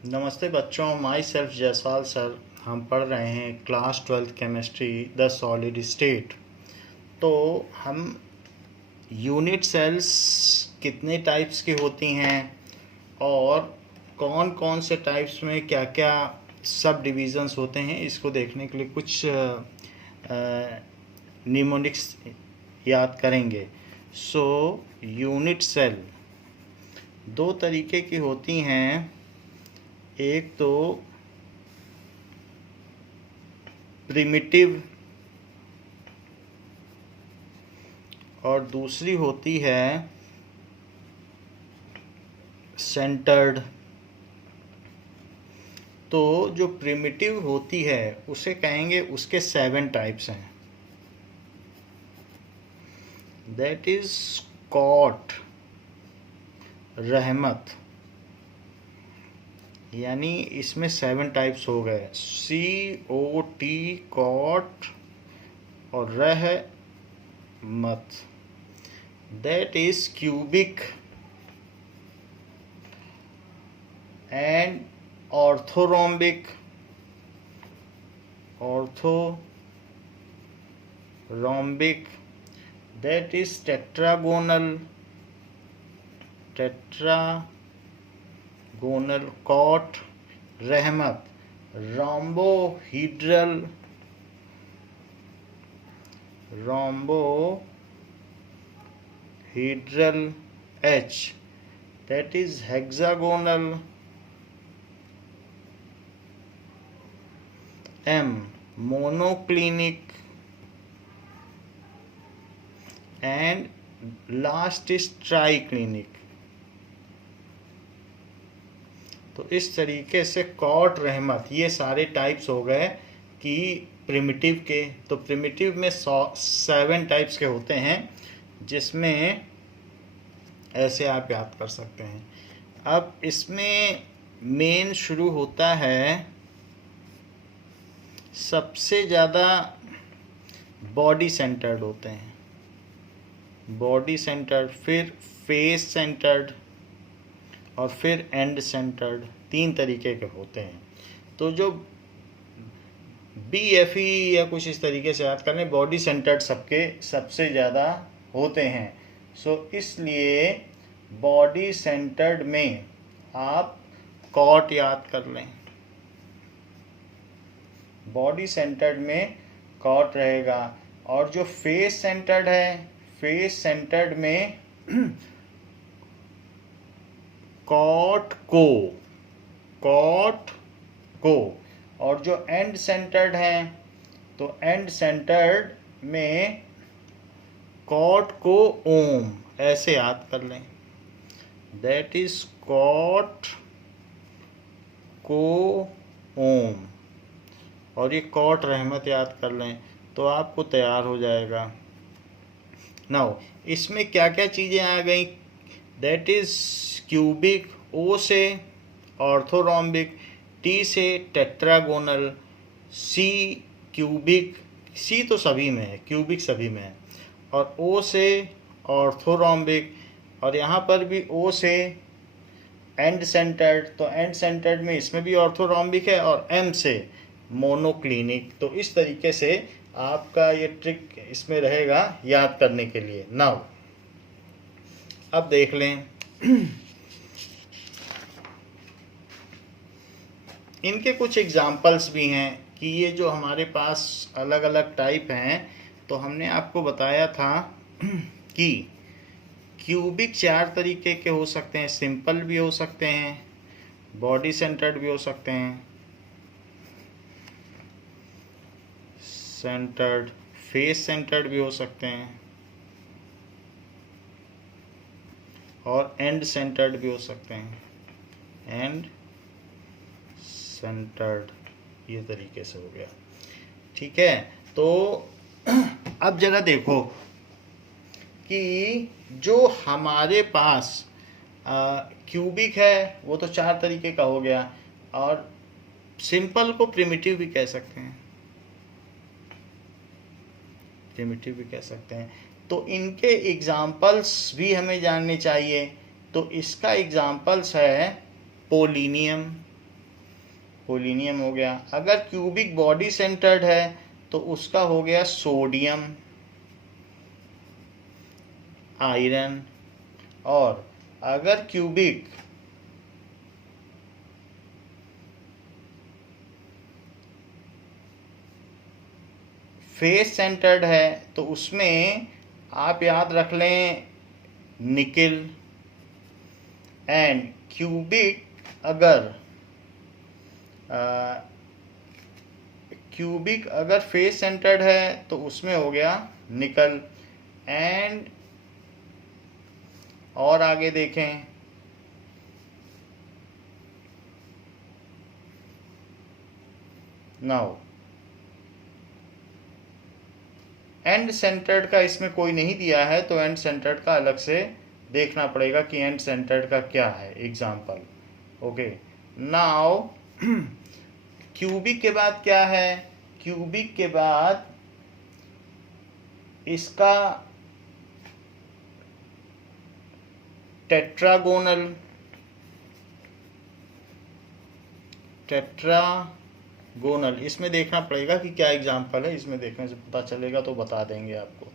नमस्ते बच्चों, my self Jaiswal sir. हम पढ़ रहे हैं class 12th chemistry the solid state. तो हम यूनिट सेल्स कितने टाइप्स की होती हैं और कौन कौन से टाइप्स में क्या क्या सब डिविज़न्स होते हैं, इसको देखने के लिए कुछ निमोनिक्स याद करेंगे। सो यूनिट सेल दो तरीके की होती हैं। एक तो प्रिमिटिव और दूसरी होती है सेंटर्ड। तो जो प्रिमिटिव होती है उसे कहेंगे, उसके 7 टाइप्स हैं। दैट इज कॉट, रहमत, यानी इसमें 7 टाइप्स हो गए। COT, कॉट और रहमत। That is cubic and orthorhombic, that is tetragonal, cot, रहमत, rhombohedral, H, that is hexagonal, M, monoclinic, and last is triclinic। तो इस तरीके से कॉट, रहमत, ये सारे टाइप्स हो गए कि प्रिमिटिव के। तो प्रिमिटिव में 7 टाइप्स के होते हैं, जिसमें ऐसे आप याद कर सकते हैं। अब इसमें मेन शुरू होता है, सबसे ज़्यादा बॉडी सेंटर्ड होते हैं, बॉडी सेंटर्ड, फिर फेस सेंटर्ड और फिर एंड सेंटर्ड। 3 तरीके के होते हैं। तो जो BFE या कुछ इस तरीके से याद करने, बॉडी सेंटर्ड सबके सबसे ज़्यादा होते हैं। सो इसलिए बॉडी सेंटर्ड में आप कॉट याद कर लें। बॉडी सेंटर्ड में कॉट रहेगा। और जो फेस सेंटर्ड है, फेस सेंटर्ड में कॉट को। और जो एंड सेंटर्ड है, तो एंड सेंटर्ड में कॉट को ओम, ऐसे याद कर लें। दैट इज कॉट को ओम। और ये कॉट, रहमत याद कर लें तो आपको तैयार हो जाएगा। नाउ इसमें क्या क्या चीज़ें आ गई। दैट इज क्यूबिक, O से ऑर्थोरोम्बिक, T से टेट्रागोनल, C क्यूबिक, C तो सभी में है, क्यूबिक सभी में है, और O से ऑर्थोरोम्बिक, और यहाँ पर भी O से एंड सेंटर्ड। तो एंड सेंटर्ड में इसमें भी ऑर्थोरोम्बिक है, और M से मोनोक्लिनिक। तो इस तरीके से आपका ये ट्रिक इसमें रहेगा याद करने के लिए। नाउ अब देख लें इनके कुछ एग्जाम्पल्स भी हैं कि ये जो हमारे पास अलग अलग टाइप हैं। तो हमने आपको बताया था कि क्यूबिक 4 तरीके के हो सकते हैं। सिंपल भी हो सकते हैं, बॉडी सेंटर्ड भी हो सकते हैं, सेंटर्ड, फेस सेंटर्ड भी हो सकते हैं, और एंड सेंटर्ड भी हो सकते हैं, एंड सेंटर्ड। ये तरीके से हो गया। ठीक है। तो अब जरा देखो कि जो हमारे पास क्यूबिक है वो तो 4 तरीके का हो गया, और सिंपल को प्रिमिटिव भी कह सकते हैं, तो इनके एग्जाम्पल्स भी हमें जानने चाहिए। तो इसका एग्जाम्पल्स है पोलिनियम, पोलिनियम हो गया। अगर क्यूबिक बॉडी सेंटर्ड है तो उसका हो गया सोडियम, आयरन। और अगर क्यूबिक फेस सेंटर्ड है तो उसमें आप याद रख लें निकिल। एंड क्यूबिक अगर फेस सेंटर्ड है तो उसमें हो गया निकल। एंड और आगे देखें, नाउ एंड सेंटर्ड का इसमें कोई नहीं दिया है तो एंड सेंटर्ड का अलग से देखना पड़ेगा कि एंड सेंटर्ड का क्या है एग्जाम्पल। ओके, नाउ क्यूबिक के बाद क्या है? क्यूबिक के बाद इसका टेट्रागोनल इसमें देखना पड़ेगा कि क्या एग्जाम्पल है, इसमें देखने से पता चलेगा तो बता देंगे आपको।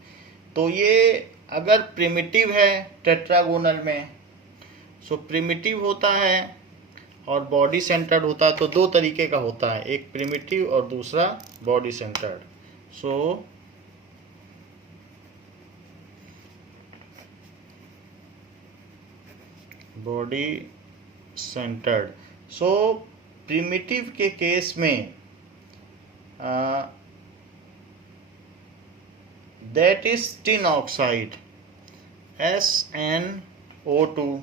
तो ये अगर प्रिमिटिव है टेट्रागोनल में, सो प्रिमिटिव होता है और बॉडी सेंटर्ड होता है। तो दो तरीके का होता है, एक प्रिमिटिव और दूसरा body centred. So body centred. So primitive के केस में that is tin oxide SnO2।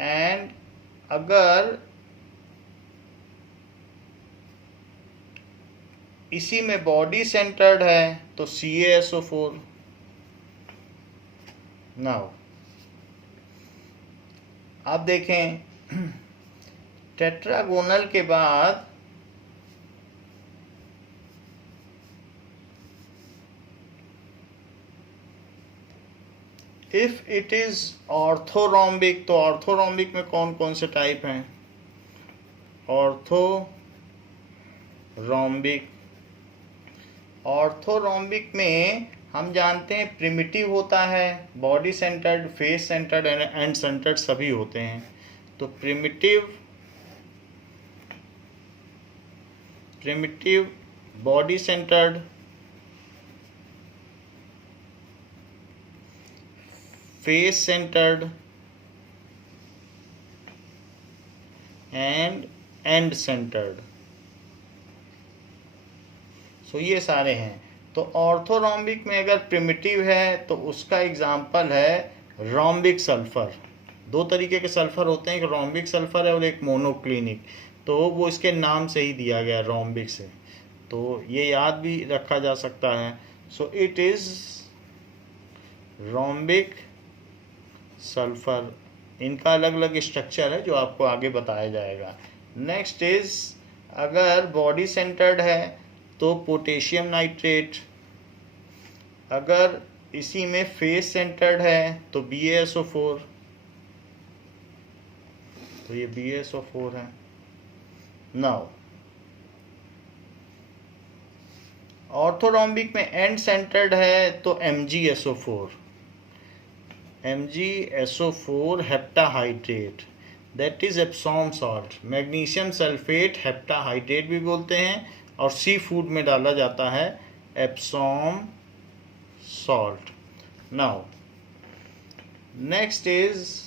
And अगर इसी में बॉडी सेंटर्ड है तो CaSO4। नाउ आप देखें टेट्रागोनल के बाद इफ इट इज ऑर्थोरोम्बिक, तो ऑर्थोरोम्बिक में कौन कौन से टाइप हैं? ऑर्थोरोम्बिक में हम जानते हैं प्रिमिटिव होता है, body centred, face centred and centred सभी होते हैं। तो primitive body centred, face centred and and centred. So ये सारे हैं। तो ऑर्थोरोम्बिक में अगर प्रिमिटिव है तो उसका एग्जाम्पल है रोम्बिक सल्फर। दो तरीके के सल्फर होते हैं, एक रोम्बिक सल्फर है और एक मोनोक्लिनिक। तो वो इसके नाम से ही दिया गया रोम्बिक से, तो ये याद भी रखा जा सकता है। So it is rhombic sulphur. इनका अलग अलग स्ट्रक्चर है जो आपको आगे बताया जाएगा। नेक्स्ट इज अगर बॉडी सेंटर्ड है तो पोटेशियम नाइट्रेट। अगर इसी में फेस सेंटर्ड है तो BaSO4। तो ये BaSO4 है। नाउ ऑर्थोरोम्बिक में एंड सेंटर्ड है तो MgSO4 heptahydrate, that is Epsom salt. Magnesium sulphate heptahydrate भी बोलते हैं और सी फूड में डाला जाता है Epsom salt. Now next is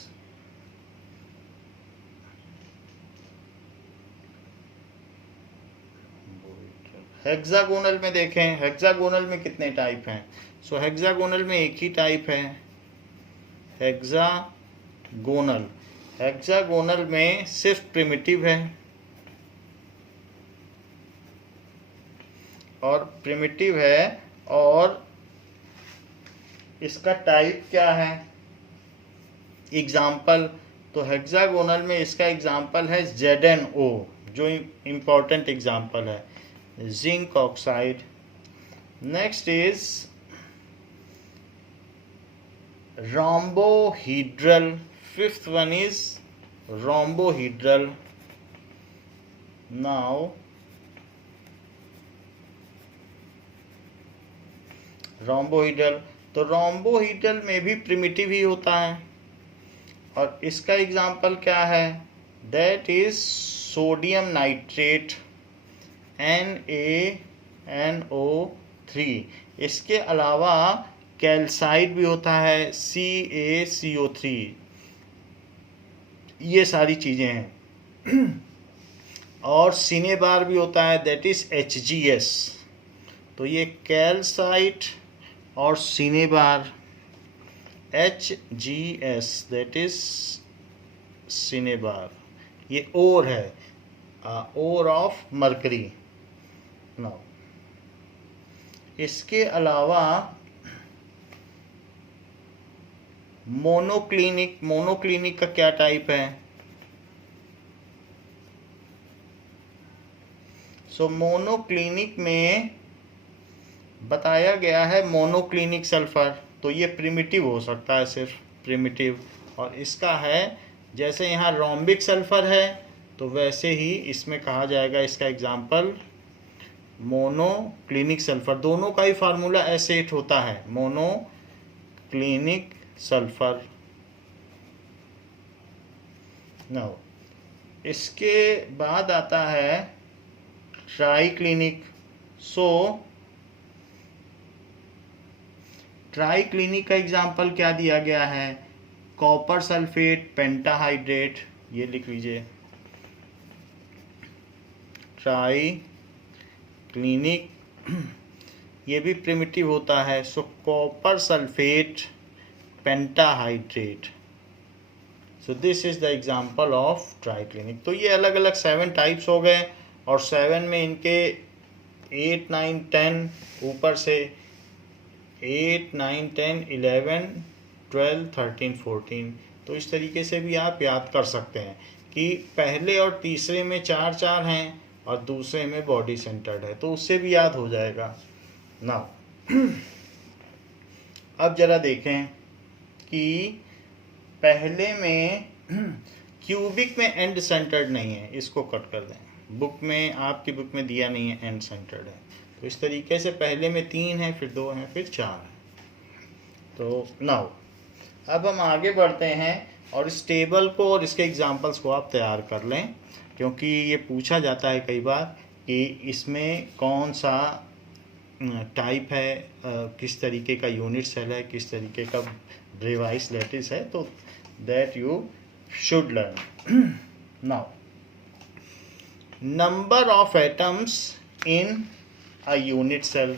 hexagonal में देखें, हेक्सागोनल में कितने टाइप हैं? सो हेक्सागोनल में एक ही टाइप है, हेक्सागोनल में सिर्फ प्रिमिटिव है और इसका टाइप क्या है? एग्जाम्पल, तो हेक्सागोनल में इसका एग्जाम्पल है ZnO, जो इम्पोर्टेंट एग्जाम्पल है, zinc oxide. Next is rhombohedral, fifth one is rhombohedral। Now rhombohedral, तो रोम्बोहिड्रल में भी प्रिमिटिव ही होता है, और इसका एग्जाम्पल क्या है, that is sodium nitrate NaNO3। इसके अलावा कैल्साइट भी होता है CaCO3, ये सारी चीज़ें हैं। और सिनेबार भी होता है, दैट इज HgS। तो ये कैल्साइट और cinnabar, HgS that is cinnabar, ये ओर है, ओर ऑफ मरकरी। नाउ इसके अलावा मोनोक्लिनिक, मोनोक्लिनिक का क्या टाइप है, सो मोनोक्लिनिक में बताया गया है मोनोक्लिनिक सल्फर, तो ये प्रिमिटिव हो सकता है, सिर्फ प्रिमिटिव। और इसका है जैसे यहाँ रोम्बिक सल्फर है, तो वैसे ही इसमें कहा जाएगा, इसका एग्जाम्पल मोनोक्लिनिक सल्फर। दोनों का ही फार्मूला एसेट होता है, मोनोक्लिनिक सल्फर। नाउ इसके बाद आता है ट्राइक्लिनिक। सो ट्राइक्लिनिक का एग्जाम्पल क्या दिया गया है, कॉपर सल्फेट पेंटाहाइड्रेट, ये लिख लीजिए, ट्राइक्लिनिक ये भी प्रिमिटिव होता है, सो copper sulphate pentahydrate. So this is the example of triclinic. तो ये अलग अलग 7 टाइप्स हो गए, और 7 में इनके 8, 9, 10 ऊपर से 8, 9, 10, 11, 12, 13, 14। तो इस तरीके से भी आप याद कर सकते हैं कि पहले और तीसरे में 4 4 हैं और दूसरे में बॉडी सेंटर्ड है, तो उससे भी याद हो जाएगा। नाउ अब जरा देखें कि पहले में क्यूबिक में एंड सेंटर्ड नहीं है, इसको कट कर दें, बुक में, आपकी बुक में दिया नहीं है एंड सेंटर्ड है। तो इस तरीके से पहले में 3 है, फिर 2 है, फिर 4 है। तो नाउ अब हम आगे बढ़ते हैं, और इस टेबल को और इसके एग्जांपल्स को आप तैयार कर लें, क्योंकि ये पूछा जाता है कई बार कि इसमें कौन सा टाइप है, किस तरीके का यूनिट सेल है, किस तरीके का ब्रेवाइस लैटिस है, तो that you should learn. Now number of atoms in a unit cell.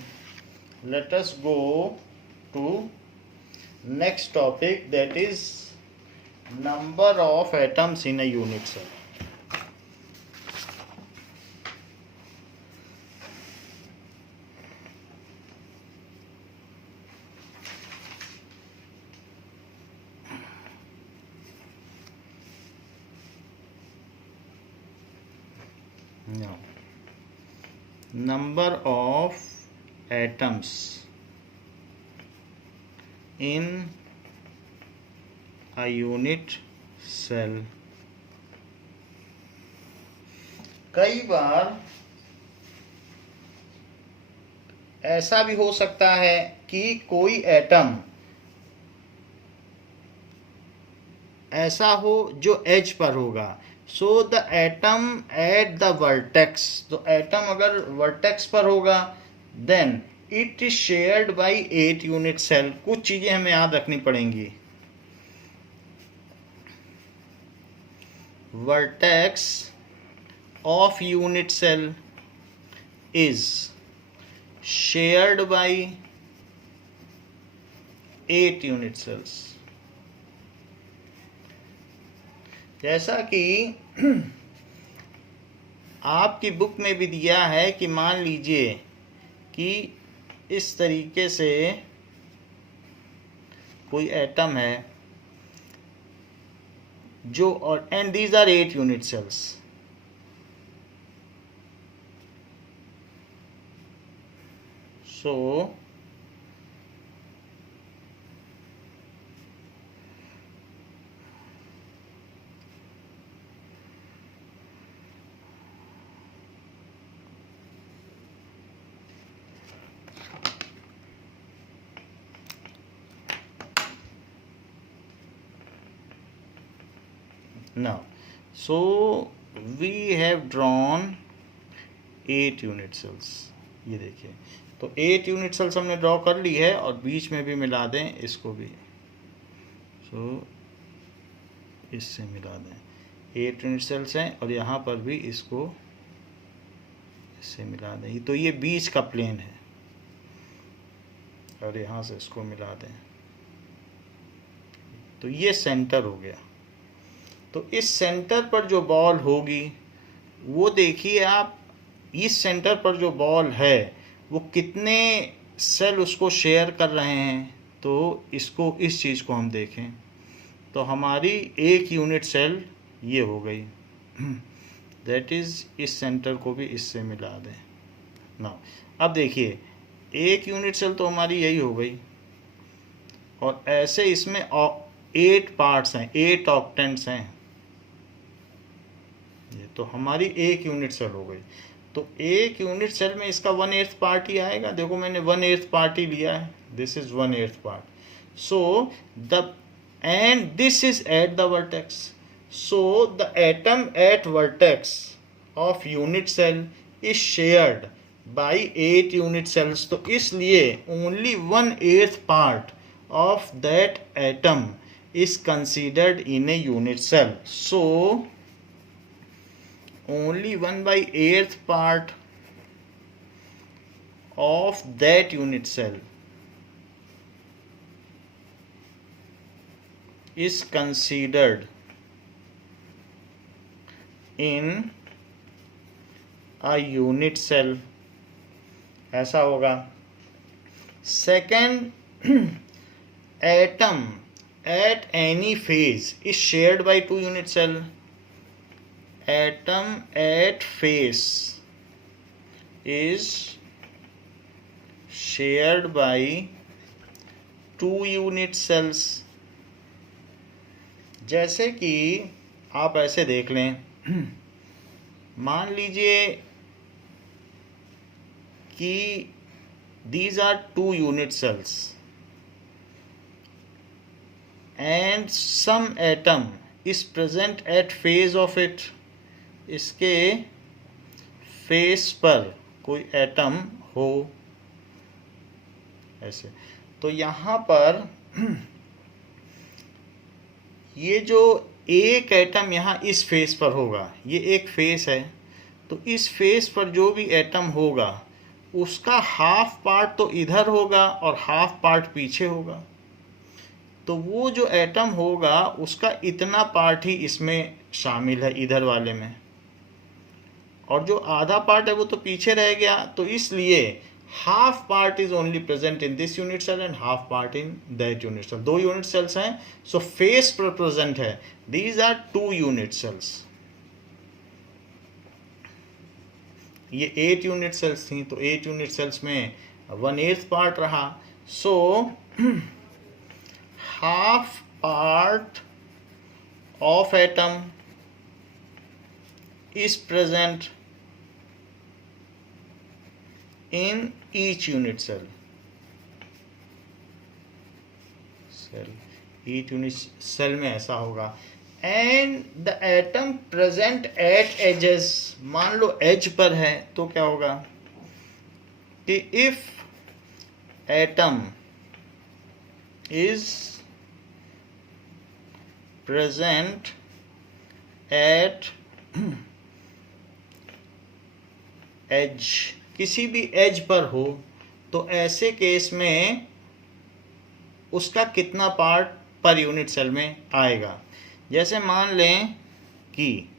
Let us go to next topic, that is number of atoms in a unit cell. Now, number of atoms in a unit cell. कई बार ऐसा भी हो सकता है कि कोई atom ऐसा हो जो एज पर होगा, so the atom at the vertex, तो एटम अगर वर्टेक्स पर होगा then it is shared by 8 unit cell. कुछ चीजें हमें याद रखनी पड़ेंगी, vertex of unit cell is shared by 8 unit cells. जैसा कि आपकी बुक में भी दिया है कि मान लीजिए कि इस तरीके से कोई एटम है जो, और and these are 8 unit cells. So now so we have drawn 8 unit cells. ये देखिए, तो 8 यूनिट सेल्स हमने ड्रॉ कर ली है और बीच में भी मिला दें इसको भी, सो इससे मिला दें। 8 यूनिट सेल्स हैं और यहाँ पर भी इसको इससे मिला दें। तो ये बीच का प्लेन है और यहाँ से इसको मिला दें, तो ये सेंटर हो गया। तो इस सेंटर पर जो बॉल होगी वो देखिए आप, इस सेंटर पर जो बॉल है वो कितने सेल उसको शेयर कर रहे हैं। तो इसको, इस चीज़ को हम देखें तो हमारी एक यूनिट सेल ये हो गई, दैट इज़ इस सेंटर को भी इससे मिला दें ना। अब देखिए एक यूनिट सेल तो हमारी यही हो गई और ऐसे इसमें 8 पार्ट्स हैं, 8 ऑक्टेंट्स हैं, ये तो हमारी एक यूनिट सेल हो गई। तो एक यूनिट सेल में इसका 1/8 पार्ट ही आएगा। देखो मैंने 1/8 पार्ट ही लिया है, this is 1/8 part. So the and this is at the vertex, so the atom at vertex of unit cell is shared by 8 unit cells. तो इसलिए only 1/8 part of that atom is considered in a unit cell. So only 1/8 part of that unit cell is considered in a unit cell। ऐसा होगा। Second, atom at any phase is shared by 2 unit cell। Atom at phase is shared by 2 unit cells। जैसे कि आप ऐसे देख लें, मान लीजिए कि these are 2 unit cells and some atom is present at phase of it। इसके फेस पर कोई एटम हो ऐसे। तो यहाँ पर ये जो एक एटम यहाँ इस फेस पर होगा, ये एक फेस है, तो इस फेस पर जो भी एटम होगा उसका हाफ पार्ट तो इधर होगा और हाफ पार्ट पीछे होगा। तो वो जो एटम होगा उसका इतना पार्ट ही इसमें शामिल है इधर वाले में, और जो आधा पार्ट है वो तो पीछे रह गया। तो इसलिए half part is only present in this unit cell and half part in that unit cell. 2 unit cells हैं, सो फेस पर प्रेजेंट है। These are 2 unit cells. ये 8 यूनिट सेल्स थी, तो 8 यूनिट सेल्स में 1/8 पार्ट रहा। सो half part of atom is present in each unit cell। each unit cell में ऐसा होगा। and the atom present at edges, मान लो edge पर है तो क्या होगा कि if atom is present at edge, किसी भी एज पर हो, तो ऐसे केस में उसका कितना पार्ट पर यूनिट सेल में आएगा। जैसे मान लें कि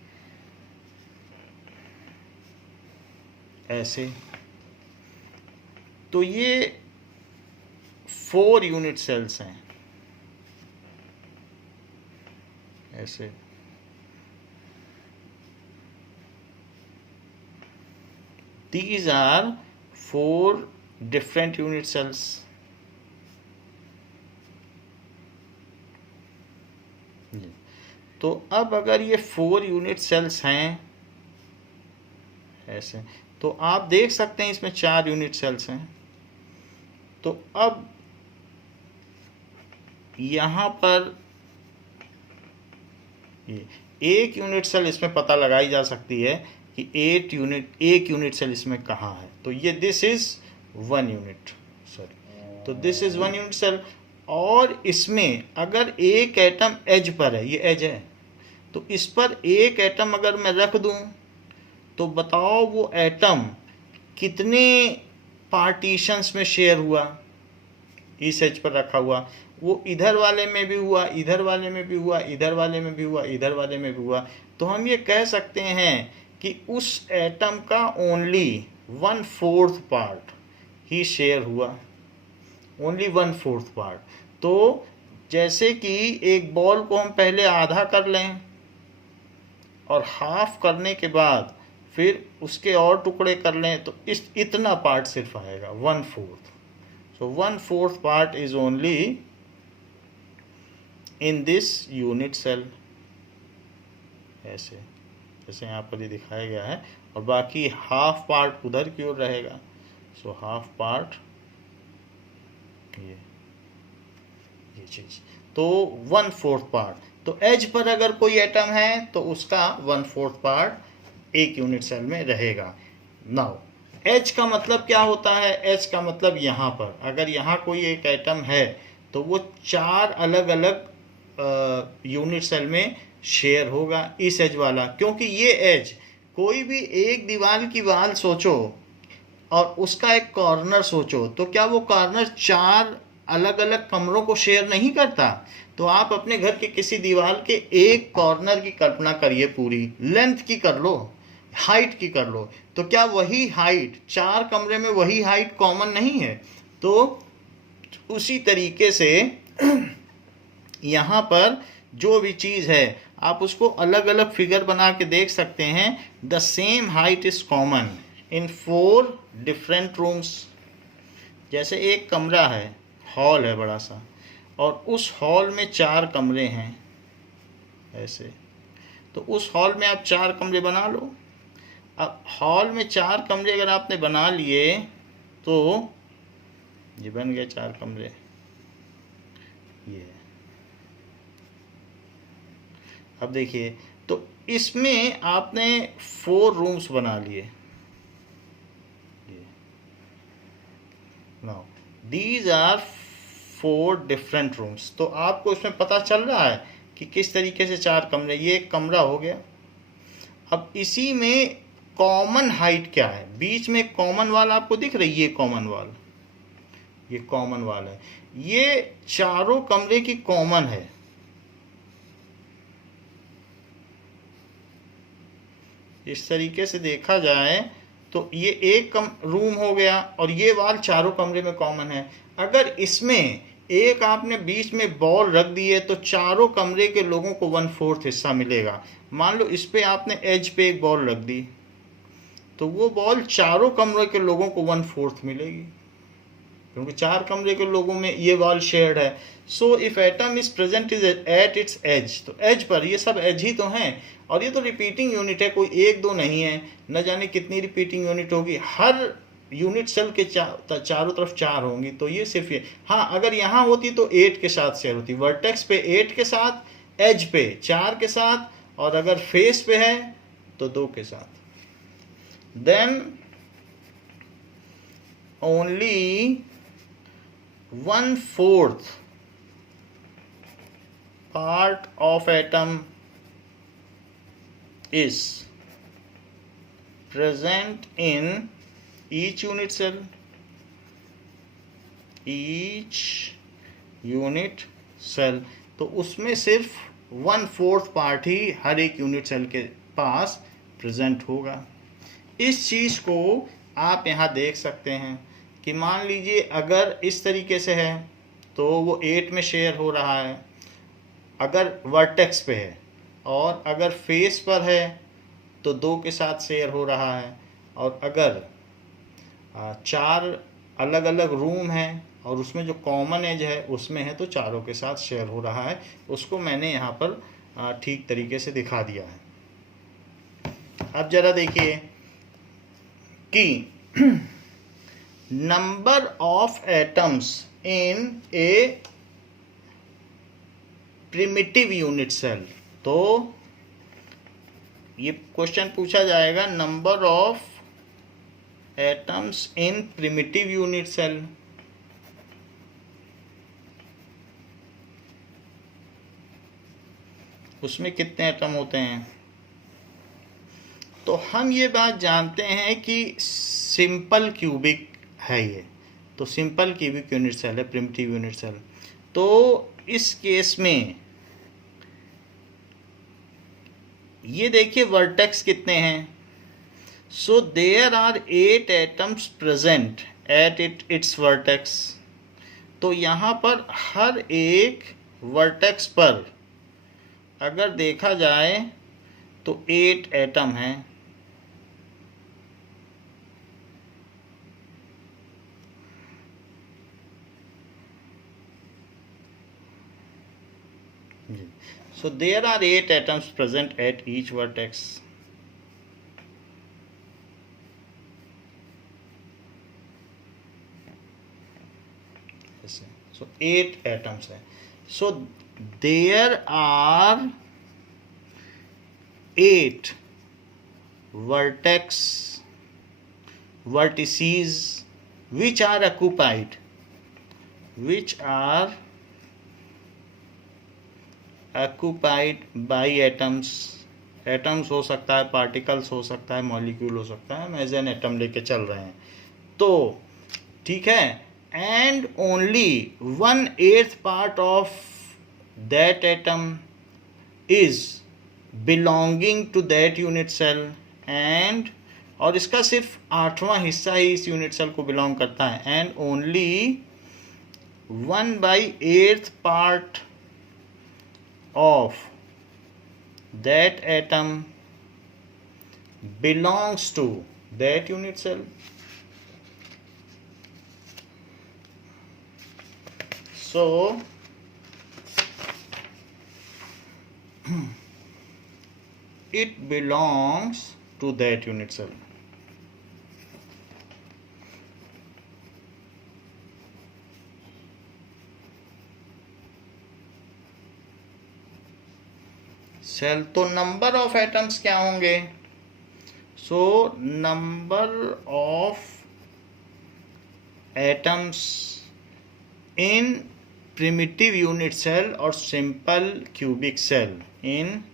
ऐसे, तो ये 4 यूनिट सेल्स हैं ऐसे। These are 4 different unit cells। तो अब अगर ये 4 यूनिट सेल्स हैं ऐसे, तो आप देख सकते हैं इसमें 4 यूनिट सेल्स हैं। तो अब यहाँ पर एक यूनिट सेल इसमें पता लगाई जा सकती है कि एक यूनिट सेल इसमें कहाँ है। तो ये दिस इज 1 यूनिट, सॉरी, तो दिस इज 1 यूनिट सेल। और इसमें अगर एक एटम एज पर है, ये एज है, तो इस पर एक एटम अगर मैं रख दूं तो बताओ वो एटम कितने पार्टीशंस में शेयर हुआ। इस एज पर रखा हुआ, वो इधर वाले में भी हुआ, इधर वाले में भी हुआ, इधर वाले में भी हुआ, इधर वाले में भी हुआ। तो हम ये कह सकते हैं कि उस एटम का ओनली 1/4 पार्ट ही शेयर हुआ, ओनली 1/4 पार्ट। तो जैसे कि एक बॉल को हम पहले आधा कर लें और हाफ करने के बाद फिर उसके और टुकड़े कर लें, तो इतना पार्ट सिर्फ आएगा 1/4। So 1/4 part is only in this unit cell, ऐसे जैसे यहाँ पर ये दिखाया गया है, और बाकी हाफ पार्ट उधर की ओर रहेगा। सो हाफ पार्ट ये चीज, तो 1/4 पार्ट। तो एज पर अगर कोई एटम है तो उसका 1/4 पार्ट एक यूनिट सेल में रहेगा। नाउ एच का मतलब क्या होता है? एच का मतलब यहाँ पर अगर यहाँ कोई एक एटम है तो वो 4 अलग अलग यूनिट सेल में शेयर होगा, इस एज वाला। क्योंकि ये एज, कोई भी एक दीवार की वाल सोचो और उसका एक कॉर्नर सोचो, तो क्या वो कॉर्नर 4 अलग अलग कमरों को शेयर नहीं करता? तो आप अपने घर के किसी दीवार के एक कॉर्नर की कल्पना करिए, पूरी लेंथ की कर लो, हाइट की कर लो, तो क्या वही हाइट 4 कमरे में वही हाइट कॉमन नहीं है? तो उसी तरीके से यहाँ पर जो भी चीज़ है आप उसको अलग अलग फिगर बना के देख सकते हैं। The same height is common in 4 different rooms. जैसे एक कमरा है, हॉल है बड़ा सा, और उस हॉल में 4 कमरे हैं ऐसे, तो उस हॉल में आप 4 कमरे बना लो। अब हॉल में 4 कमरे अगर आपने बना लिए तो ये बन गए 4 कमरे, ये। अब देखिए, तो इसमें आपने 4 रूम्स बना लिए। Now these are 4 different rooms. तो आपको इसमें पता चल रहा है कि किस तरीके से 4 कमरे, ये एक कमरा हो गया। अब इसी में कॉमन हाइट क्या है? बीच में कॉमन वाल आपको दिख रही है, ये कॉमन वाल, ये कॉमन वाल है, ये चारों कमरे की कॉमन है। इस तरीके से देखा जाए तो ये एक रूम हो गया और ये वाल चारों कमरे में कॉमन है। अगर इसमें एक आपने बीच में बॉल रख दी है तो चारों कमरे के लोगों को 1/4 हिस्सा मिलेगा। मान लो इस पे आपने एज पे एक बॉल रख दी तो वो बॉल चारों कमरे के लोगों को 1/4 मिलेगी, क्योंकि 4 कमरे के लोगों में ये वॉल शेयर्ड है। So if atom is present is at its edge, तो एज पर ये सब एज ही तो हैं, और ये तो रिपीटिंग यूनिट है, कोई 1-2 नहीं है, न जाने कितनी रिपीटिंग यूनिट होगी। हर यूनिट सेल के चारों तरफ 4 होंगी, तो ये सिर्फ ये। हाँ, अगर यहाँ होती तो 8 के साथ शेयर होती, वर्टेक्स पे 8 के साथ, एज पे 4 के साथ, और अगर फेस पे है तो 2 के साथ। Then only 1/4 part of atom is present in each unit cell, each unit cell। तो उसमें सिर्फ 1/4 पार्ट ही हर एक यूनिट सेल के पास प्रेजेंट होगा। इस चीज़ को आप यहाँ देख सकते हैं कि मान लीजिए अगर इस तरीके से है तो वो 8 में शेयर हो रहा है अगर वर्टेक्स पे है, और अगर फेस पर है तो 2 के साथ शेयर हो रहा है, और अगर 4 अलग अलग रूम हैं और उसमें जो कॉमन एज है उसमें है तो चारों के साथ शेयर हो रहा है। उसको मैंने यहाँ पर ठीक तरीके से दिखा दिया है। अब जरा देखिए कि number of atoms in a primitive unit cell. तो ये क्वेश्चन पूछा जाएगा number of atoms in primitive unit cell. उसमें कितने एटम होते हैं। तो हम ये बात जानते हैं कि सिंपल क्यूबिक है ये, तो सिंपल क्यूबिक यूनिट सेल है प्रिमिटिव यूनिट सेल। तो इस केस में ये देखिए वर्टेक्स कितने हैं। So there are 8 atoms present at its vertex. तो यहाँ पर हर एक वर्टेक्स पर अगर देखा जाए तो 8 एटम हैं। So there are 8 atoms present at each vertex. So 8 atoms है. So there are 8 vertices which are occupied by atoms. Atoms हो सकता है, पार्टिकल्स हो सकता है, मॉलिक्यूल हो सकता है, हम एज एन एटम लेके चल रहे हैं। तो ठीक है, and only 1/8 part of that atom is belonging to that unit cell, and और इसका सिर्फ 8वां हिस्सा ही इस यूनिट सेल को बिलोंग करता है, and only 1/8 part of that atom belongs to that unit cell. So it belongs to that unit cell. Cell तो number of atoms क्या होंगे। So number of atoms in primitive unit cell और simple cubic cell, in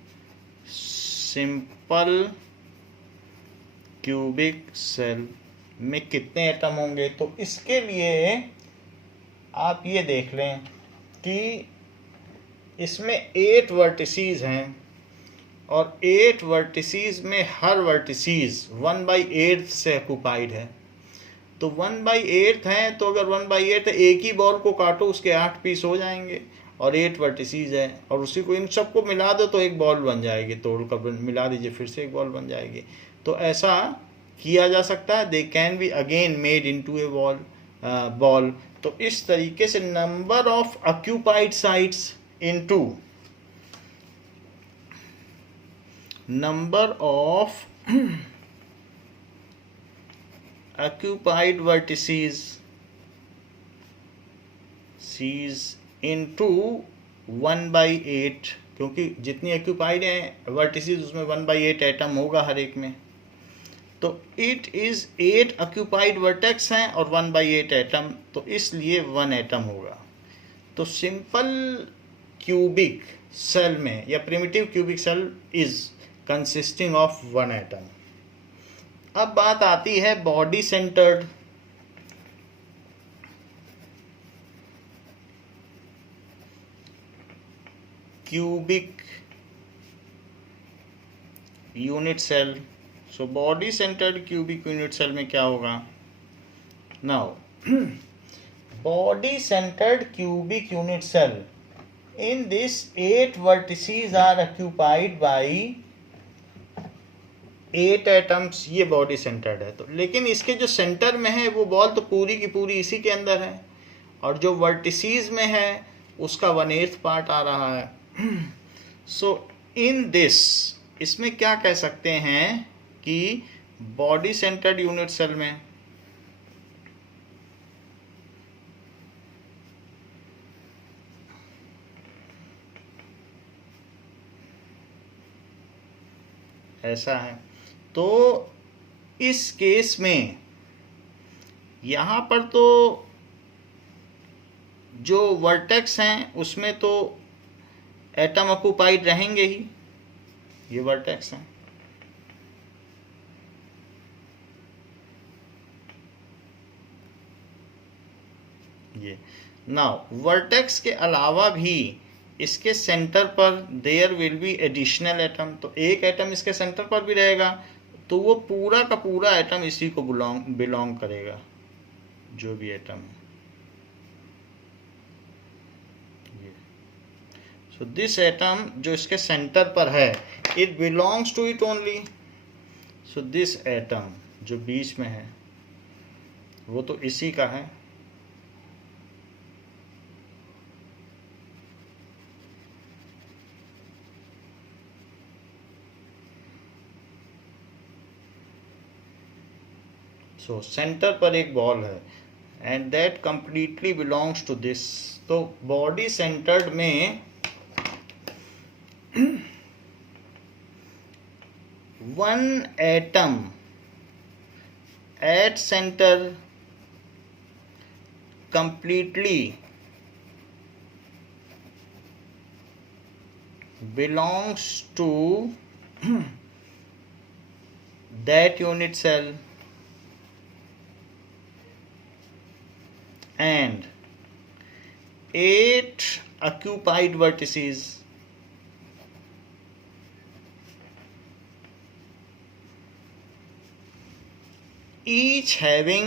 simple cubic cell में कितने atom होंगे। तो इसके लिए आप ये देख लें कि इसमें 8 वर्टिसीज हैं, और 8 वर्टिसीज में हर वर्टिसीज 1/8 से ऑक्युपाइड है। तो 1/8 हैं, तो अगर 1/8 एक ही बॉल को काटो उसके 8 पीस हो जाएंगे, और 8 वर्टिसीज है, और उसी को इन सबको मिला दो तो एक बॉल बन जाएगी, तोड़ कर मिला दीजिए फिर से एक बॉल बन जाएगी। तो ऐसा किया जा सकता है, they can be again made into A ball. तो इस तरीके से number of occupied sites into number of occupied vertices into 1/8, क्योंकि जितनी occupied हैं vertices उसमें 1/8 एटम होगा हर एक में। तो it is 8 occupied vertex हैं और 1/8 एटम, तो इसलिए 1 एटम होगा। तो सिंपल क्यूबिक सेल में या primitive cubic cell is consisting of 1 atom. अब बात आती है body centred. Cubic unit cell. So body centred cubic unit cell में क्या होगा। Now body centred cubic unit cell, in this 8 vertices are occupied by 8 atoms. ये body centred है, तो लेकिन इसके जो सेंटर में है वो बॉल तो पूरी की पूरी इसी के अंदर है, और जो वर्टिसीज में है उसका 1/8 पार्ट आ रहा है। सो इन दिस, इसमें क्या कह सकते हैं कि बॉडी सेंटर्ड यूनिट सेल में ऐसा है। तो इस केस में यहाँ पर तो जो वर्टेक्स हैं उसमें तो एटम ऑक्यूपाइड रहेंगे ही, ये वर्टेक्स हैं। ये नाउ वर्टेक्स के अलावा भी इसके सेंटर पर there will be additional atom, तो एक एटम इसके सेंटर पर भी रहेगा, तो वो पूरा का पूरा एटम इसी को बिलोंग करेगा, जो भी एटम है। सो दिस एटम जो इसके सेंटर पर है, it belongs to it only. So this atom जो बीच में है वो तो इसी का है। सो सेंटर पर एक बॉल है and that completely belongs to this. तो बॉडी सेंटर्ड में one atom at center completely belongs to that unit cell and 8 occupied vertices each having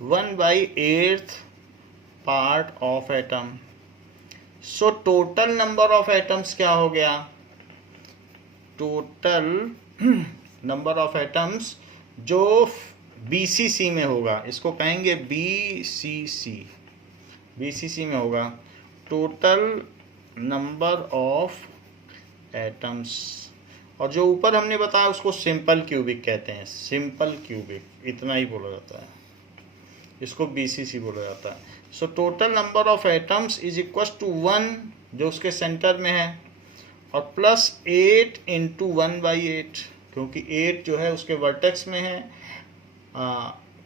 1/8 part of atom. So total number of atoms क्या हो गया? Total number of atoms जो BCC में होगा, इसको कहेंगे BCC, BCC में होगा टोटल नंबर ऑफ एटम्स। और जो ऊपर हमने बताया उसको सिंपल क्यूबिक कहते हैं, सिंपल क्यूबिक, इतना ही बोला जाता है, इसको BCC बोला जाता है। So total number of atoms is equal to 1 जो उसके सेंटर में है, और प्लस 8 इंटू 1/8, क्योंकि 8 जो है उसके वर्टेक्स में है,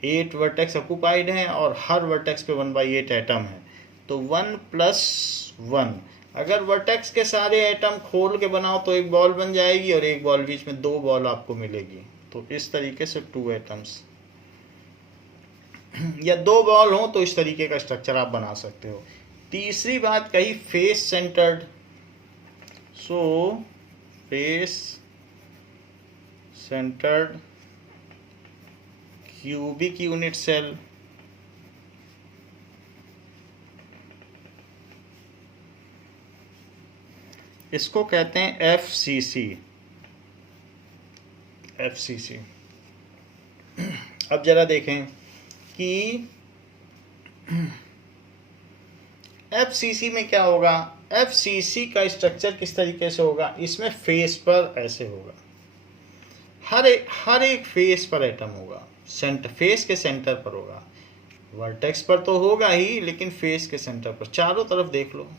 8 वर्टेक्स ऑक्यूपाइड हैं और हर वर्टेक्स पे 1/8 एटम है, तो 1 + 1। अगर वर्टेक्स के सारे एटम खोल के बनाओ तो एक बॉल बन जाएगी, और एक बॉल बीच में 2 बॉल आपको मिलेगी। तो इस तरीके से 2 एटम्स या 2 बॉल हो तो इस तरीके का स्ट्रक्चर आप बना सकते हो। तीसरी बात कही face centred. So face centred cubic unit cell, इसको कहते हैं FCC। FCC। अब जरा देखें कि FCC में क्या होगा। FCC का स्ट्रक्चर किस तरीके से होगा, इसमें फेस पर ऐसे होगा, हर एक फेस पर एटम होगा, फेस के सेंटर पर होगा, वर्टेक्स पर तो होगा ही लेकिन फेस के सेंटर पर, चारों तरफ देख लो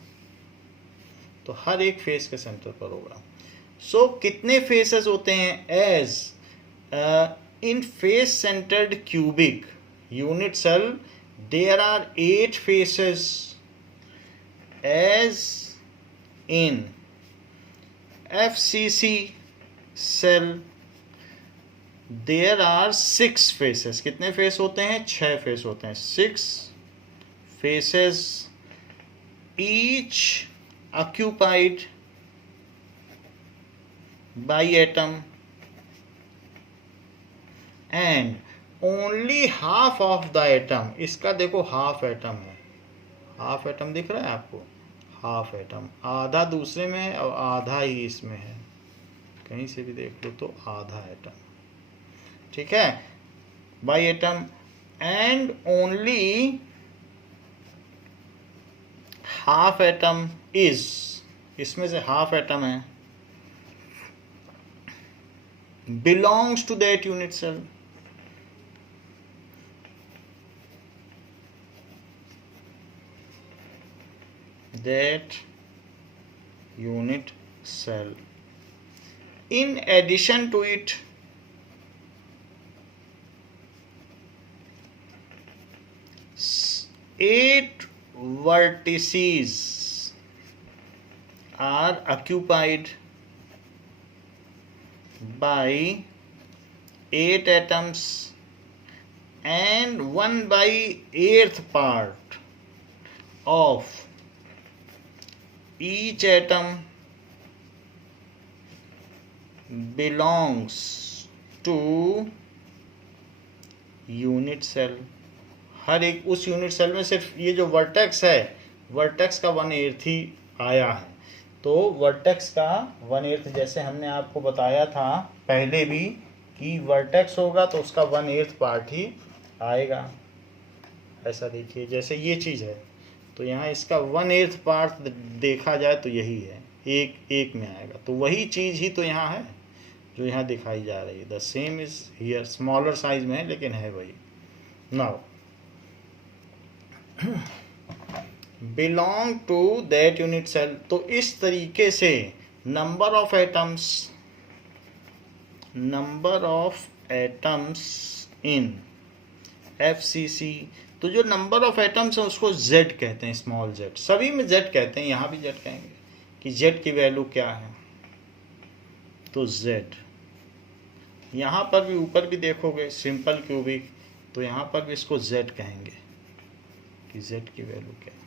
तो हर एक फेस के सेंटर पर होगा। सो कितने फेसेस होते हैं, as in face centred cubic unit cell there are 8 faces, as in FCC cell there are 6 faces। कितने फेस होते हैं, 6 फेस होते हैं, 6 faces each occupied by atom and only half of the atom. इसका देखो half atom है, half atom दिख रहा है आपको, हाफ एटम, आधा दूसरे में है और आधा ही इसमें है, कहीं से भी देख लो तो आधा एटम, ठीक है, by atom, and only half atom is, इसमें से हाफ एटम है, belongs to that unit cell. That unit cell. In addition to it, eight vertices are occupied by 8 atoms and 1/8 part of each atom belongs to unit cell. हर एक उस unit cell में सिर्फ ये जो vertex है, vertex का 1/8 ही आया है. तो वर्टेक्स का 1/8, जैसे हमने आपको बताया था पहले भी कि वर्टेक्स होगा तो उसका 1/8 पार्ट ही आएगा. ऐसा देखिए, जैसे ये चीज़ है तो यहाँ इसका 1/8 पार्ट देखा जाए तो यही है, एक में आएगा. तो वही चीज़ ही तो यहाँ है जो यहाँ दिखाई जा रही है. The same is here, smaller size में है लेकिन है वही. Now belong to that unit cell. तो इस तरीके से number of atoms in FCC, तो जो नंबर ऑफ एटम्स है उसको Z कहते हैं, स्मॉल z. सभी में Z कहते हैं, यहाँ भी Z कहेंगे कि Z की वैल्यू क्या है. तो Z यहाँ पर भी, ऊपर भी देखोगे सिंपल क्यूबिक, तो यहाँ पर भी इसको Z कहेंगे कि Z की वैल्यू क्या है.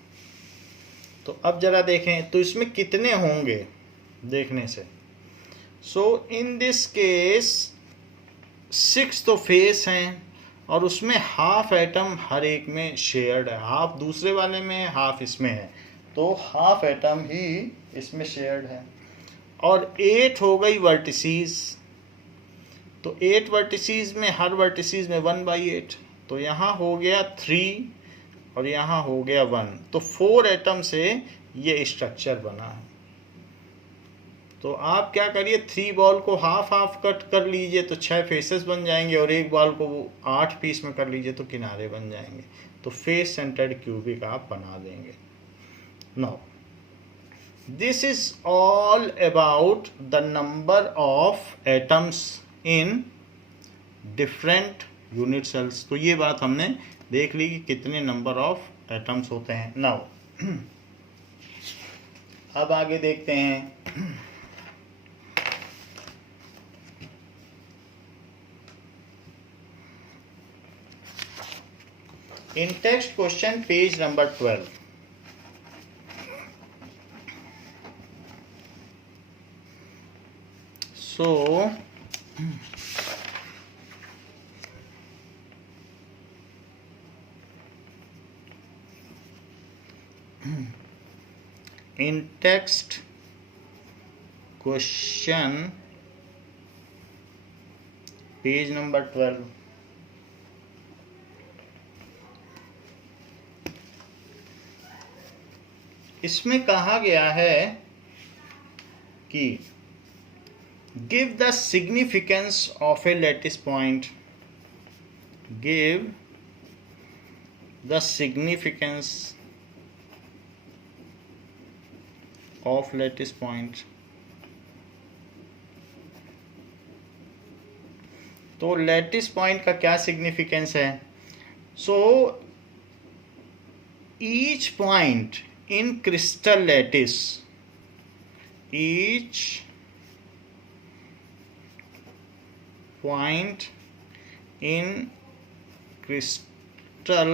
तो अब जरा देखें तो इसमें कितने होंगे देखने से. सो इन दिस केस 6 तो फेस हैं और उसमें हाफ एटम हर एक में शेयर्ड है. हाफ दूसरे वाले में है, हाफ इसमें है, तो हाफ एटम ही इसमें शेयर्ड है. और 8 हो गई वर्टिसीज. तो 8 वर्टिसीज में हर वर्टिसीज में 1/8, तो यहाँ हो गया 3 और यहाँ हो गया 1. तो 4 एटम से ये स्ट्रक्चर बना है. तो आप क्या करिए, 3 बॉल को हाफ कट कर लीजिए तो 6 फेसेस बन जाएंगे, और एक बॉल को 8 पीस में कर लीजिए तो किनारे बन जाएंगे. तो फेस सेंटर्ड क्यूबिक आप बना देंगे. Now this is all about the number of atoms in different unit cells. तो ये बात हमने देख ली कि कितने नंबर ऑफ एटम्स होते हैं. नाउ अब आगे देखते हैं. In text question page number 12. So in text question page number 12, इसमें कहा गया है कि give the significance of A lattice point. Give the significance of lattice point. तो लैटिस पॉइंट का क्या सिग्निफिकेंस है. So each point in crystal lattice, each point in crystal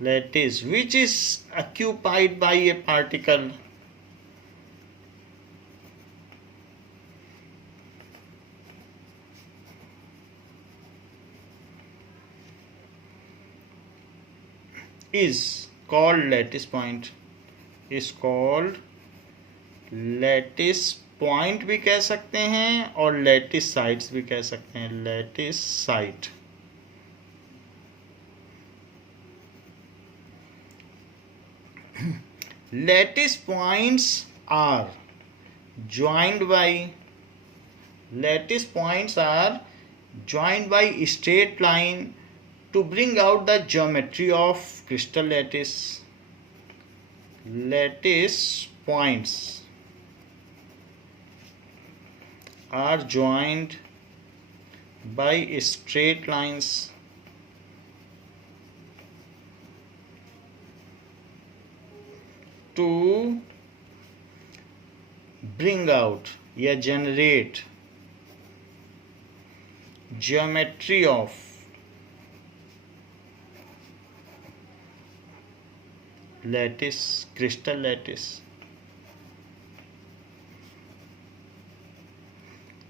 lattice which is occupied by a particle is called lattice point. is called lattice point भी कह सकते हैं और lattice sites भी कह सकते हैं. lattice site. lattice points are joined by straight line to bring out the geometry of crystal lattice. Lattice points are joined by straight lines to bring out या generate geometry of lattice, crystal lattice।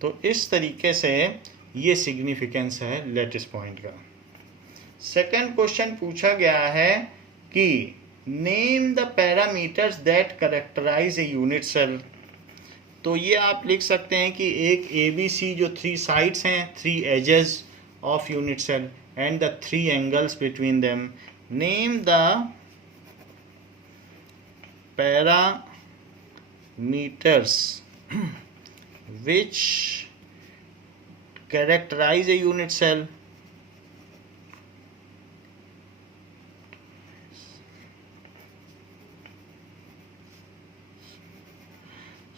तो इस तरीके से ये significance है lattice point का। Second question पूछा गया है कि name the parameters that characterise a unit cell. तो ये आप लिख सकते हैं कि एक ABC जो 3 साइड्स हैं, 3 edges of unit cell and the 3 angles between them. Name the parameters which characterize a unit cell।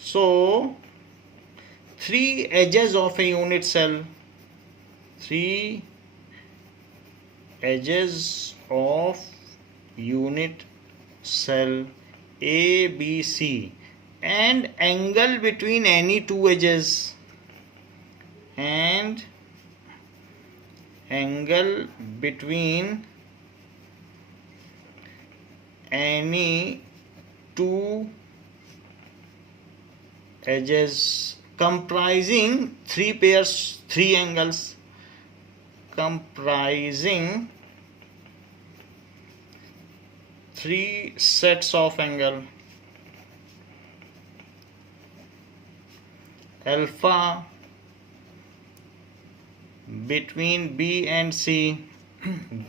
So 3 edges of a unit cell, 3 edges of unit cell A, B, C and angle between any 2 edges and angle between any 2 edges comprising 3 pairs, 3 angles, comprising 3 sets of angle, alpha between B and C,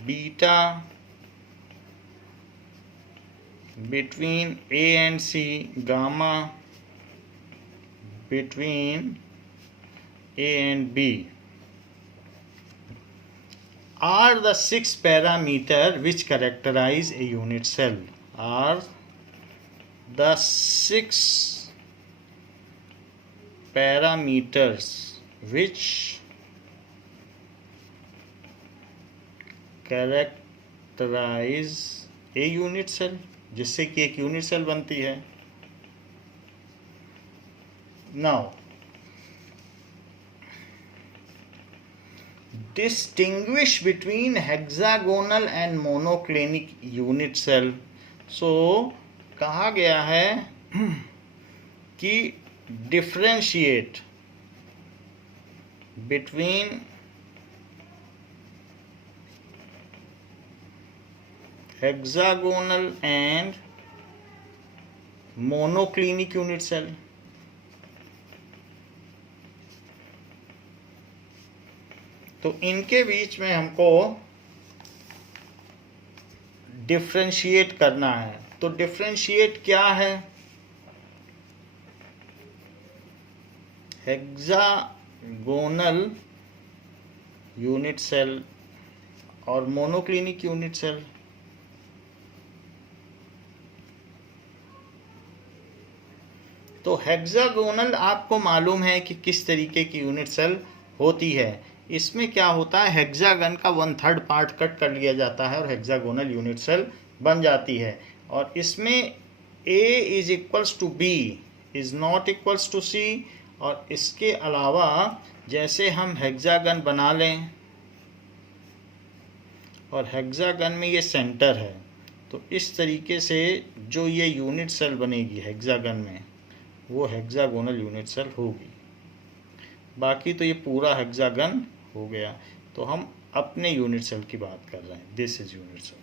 beta between A and C, gamma between A and B are the 6 parameters which characterize a unit cell। Are the 6 parameters which characterize a unit cell, जिससे कि एक unit cell बनती है। Now distinguish between hexagonal and monoclinic unit cell। So कहा गया है कि differentiate between hexagonal and monoclinic unit cell। तो इनके बीच में हमको डिफरेंशिएट करना है। तो डिफरेंशिएट क्या है? हेक्सागोनल यूनिट सेल और मोनोक्लिनिक यूनिट सेल। तो हेक्सागोनल आपको मालूम है कि किस तरीके की यूनिट सेल होती है। इसमें क्या होता है, हेक्सागन का 1/3 पार्ट कट कर लिया जाता है और हेक्सागोनल यूनिट सेल बन जाती है। और इसमें A is equals to B is not equals to C। और इसके अलावा जैसे हम हेक्सागन बना लें और हेक्सागन में ये सेंटर है, तो इस तरीके से जो ये यूनिट सेल बनेगी हेक्सागन में, वो हेक्सागोनल यूनिट सेल होगी। बाकी तो ये पूरा हेक्सागन हो गया। तो हम अपने यूनिट सेल की बात कर रहे हैं। This is unit cell.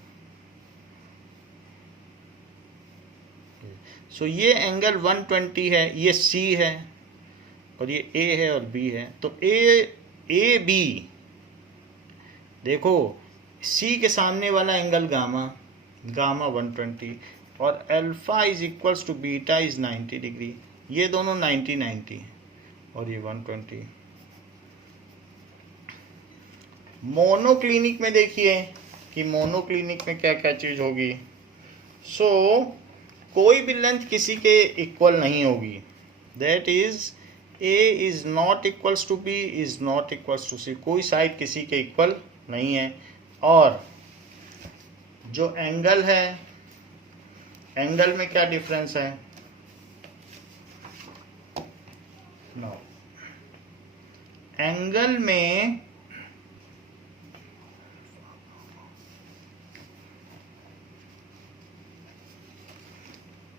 So ये एंगल 120 है, ये C है और ये A है और B है। तो A B देखो, C के सामने वाला एंगल गामा 120 और alpha is equals to beta is 90 degree. ये दोनों 90 और ये 120। मोनोक्लिनिक में देखिए कि मोनोक्लिनिक में क्या क्या चीज होगी। सो कोई भी लेंथ किसी के इक्वल नहीं होगी, that is a is not equals to b is not equals to c, कोई साइड किसी के इक्वल नहीं है। और जो एंगल है, एंगल में क्या डिफरेंस है, नो, एंगल में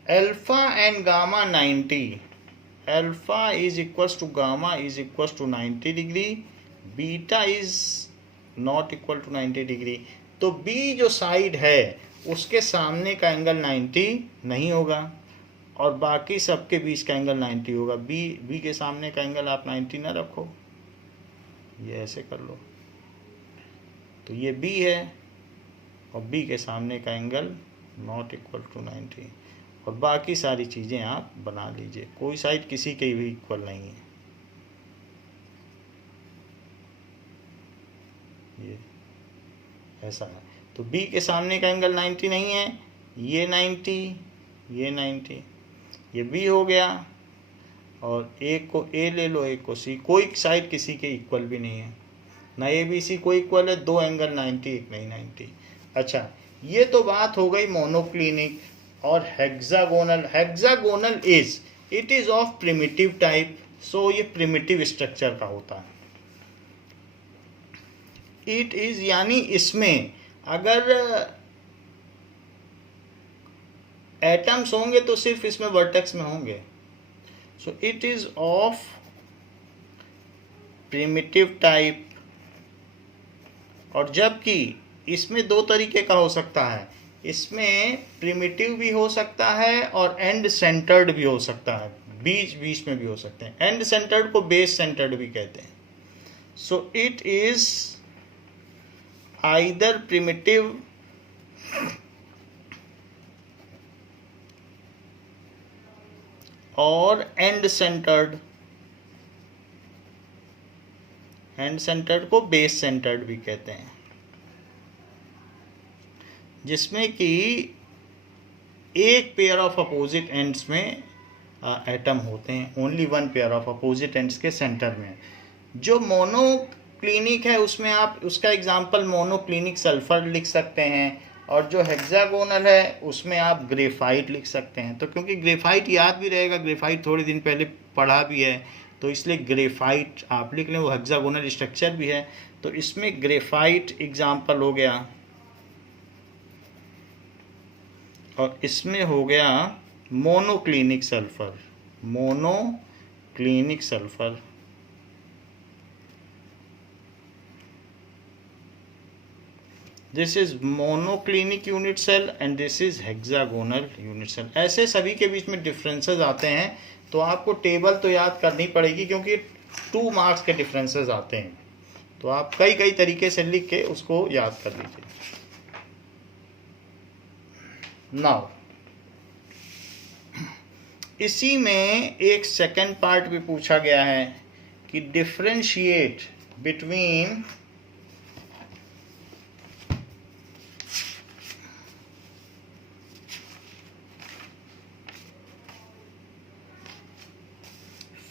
alpha and gamma 90, alpha is equals to gamma is equals to 90 degree, beta is not equal to 90 degree. तो बी जो साइड है उसके सामने का एंगल 90 नहीं होगा और बाकी सबके बीच का एंगल 90 होगा। बी के सामने का एंगल आप 90 ना रखो, ये ऐसे कर लो, तो ये बी है और बी के सामने का एंगल नॉट इक्वल टू 90 और बाकी सारी चीज़ें आप बना लीजिए, कोई साइड किसी के भी इक्वल नहीं है। ये ऐसा है, तो बी के सामने का एंगल 90 नहीं है, ये 90, ये 90, ये बी हो गया और एक को ए ले लो, एक को सी, कोई साइड किसी के इक्वल भी नहीं है, ना ए बी सी कोई इक्वल है, दो एंगल 90 एक नहीं 90। अच्छा, ये तो बात हो गई मोनोक्लिनिक और hexagonal. Hexagonal is it is of primitive type, so ये प्रिमिटिव स्ट्रक्चर का होता है। इट इज यानी इसमें अगर एटम्स होंगे तो सिर्फ इसमें वर्टेक्स में होंगे, so it is of primitive type. और जबकि इसमें दो तरीके का हो सकता है, इसमें प्रिमिटिव भी हो सकता है और एंड सेंटर्ड भी हो सकता है, बीच बीच में भी हो सकते हैं। एंड सेंटर्ड को बेस सेंटर्ड भी कहते हैं। So it is either primitive और एंड सेंटर्ड। एंड सेंटर्ड को बेस सेंटर्ड भी कहते हैं, जिसमें कि एक पेयर ऑफ अपोजिट एंड्स में एटम होते हैं, only one pair of opposite ends के सेंटर में। जो मोनोक्लिनिक है उसमें आप उसका एग्जांपल मोनोक्लिनिक सल्फर लिख सकते हैं, और जो हेक्सागोनल है उसमें आप ग्रेफाइट लिख सकते हैं। तो क्योंकि ग्रेफाइट याद भी रहेगा, ग्रेफाइट थोड़े दिन पहले पढ़ा भी है, तो इसलिए ग्रेफाइट आप लिख लें, वो हेक्सागोनल स्ट्रक्चर भी है। तो इसमें ग्रेफाइट एग्जाम्पल हो गया और इसमें हो गया monoclinic sulphur. Monoclinic sulphur this is monoclinic unit cell and this is hexagonal unit cell. ऐसे सभी के बीच में डिफरेंसेस आते हैं, तो आपको टेबल तो याद करनी पड़ेगी क्योंकि 2 मार्क्स के डिफरेंसेस आते हैं, तो आप कई कई तरीके से लिख के उसको याद कर लीजिए। नाउ इसी में एक सेकंड पार्ट भी पूछा गया है कि differentiate between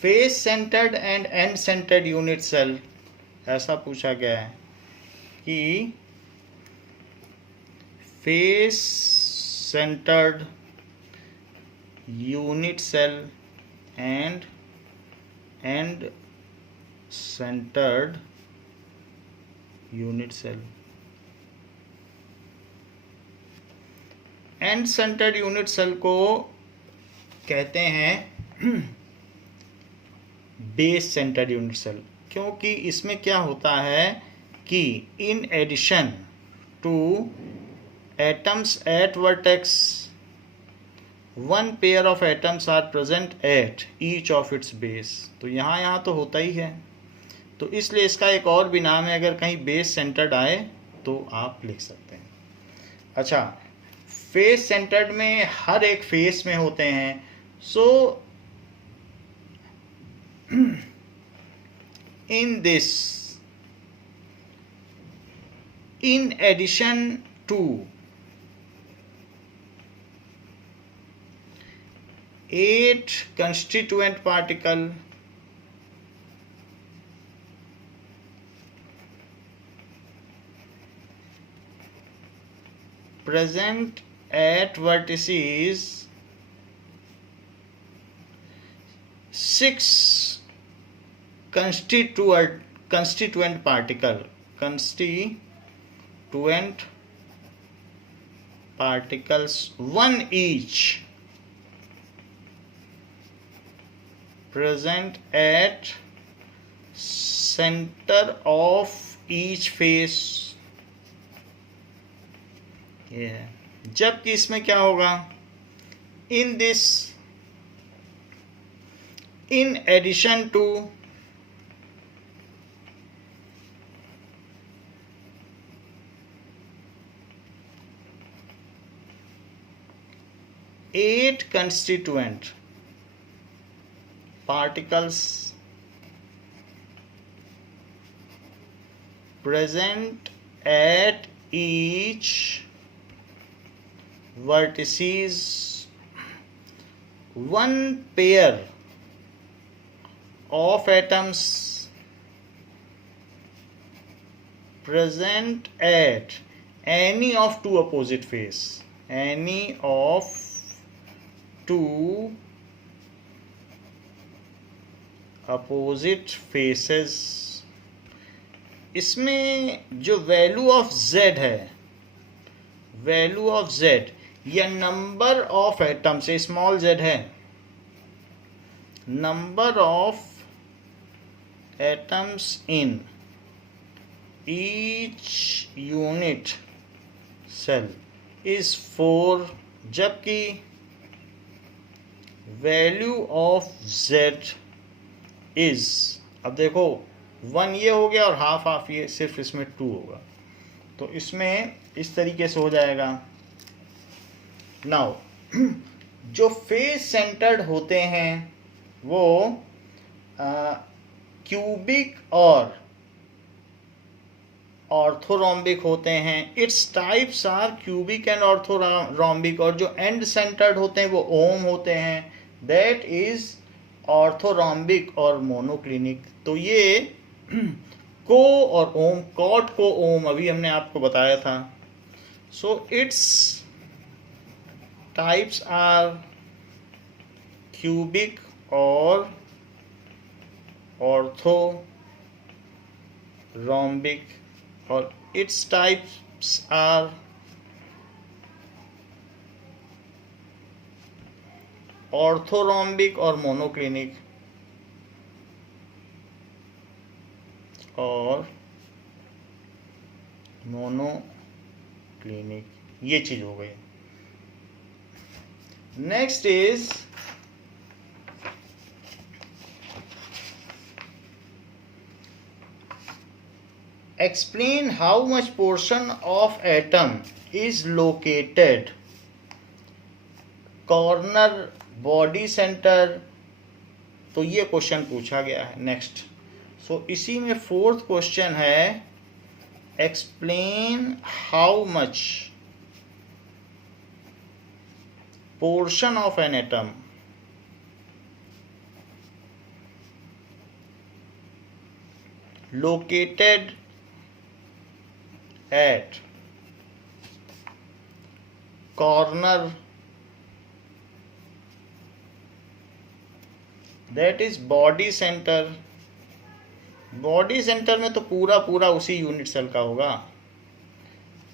face centred and and centred unit cell. ऐसा पूछा गया है कि face centred unit cell and and centred unit cell. End centred unit cell को कहते हैं बेस सेंटर्ड यूनिट सेल, क्योंकि इसमें क्या होता है कि in addition to atoms at vertex one pair of atoms are present at each of its base. तो यहाँ तो होता ही है, तो इसलिए इसका एक और भी नाम है, अगर कहीं बेस सेंटर्ड आए तो आप लिख सकते हैं। अच्छा, फेस सेंटर्ड में हर एक फेस में होते हैं, सो in this, in addition to 8 constituent particle present at vertices 6 constituent particles, one each, present at center of each face. जबकि इसमें क्या होगा, in this, in addition to eight constituent particles present at each vertices, one pair of atoms present at any of two opposite face, any of two opposite faces. इसमें जो value of z है, value of z या number of atoms, small z है, number of atoms in each unit cell is 4, जबकि value of z is, अब देखो 1 ये हो गया और हाफ हाफ ये, सिर्फ इसमें 2 होगा, तो इसमें इस तरीके से हो जाएगा. नाउ जो फेस सेंटर्ड होते हैं वो क्यूबिक और ऑर्थोरोम्बिक होते हैं. Its types are cubic and orthorhombic, और जो एंड सेंटर्ड होते हैं वो ओम होते हैं, दैट इज ऑर्थोरोम्बिक और मोनोक्लिनिक. तो ये को और ओम, कॉट को ओम अभी हमने आपको बताया था. So its types are cubic और ऑर्थोरोम्बिक, और इट्स टाइप्स आर ऑर्थोरोम्बिक और मोनोक्लिनिक और मोनोक्लिनिक. ये चीज हो गई. Next is explain how much portion of atom is located corner body center. तो ये क्वेश्चन पूछा गया है. नेक्स्ट, सो इसी में 4th क्वेश्चन है, explain how much portion of an atom located at corner, that is body center. Body centre में तो पूरा पूरा उसी यूनिट सेल का होगा,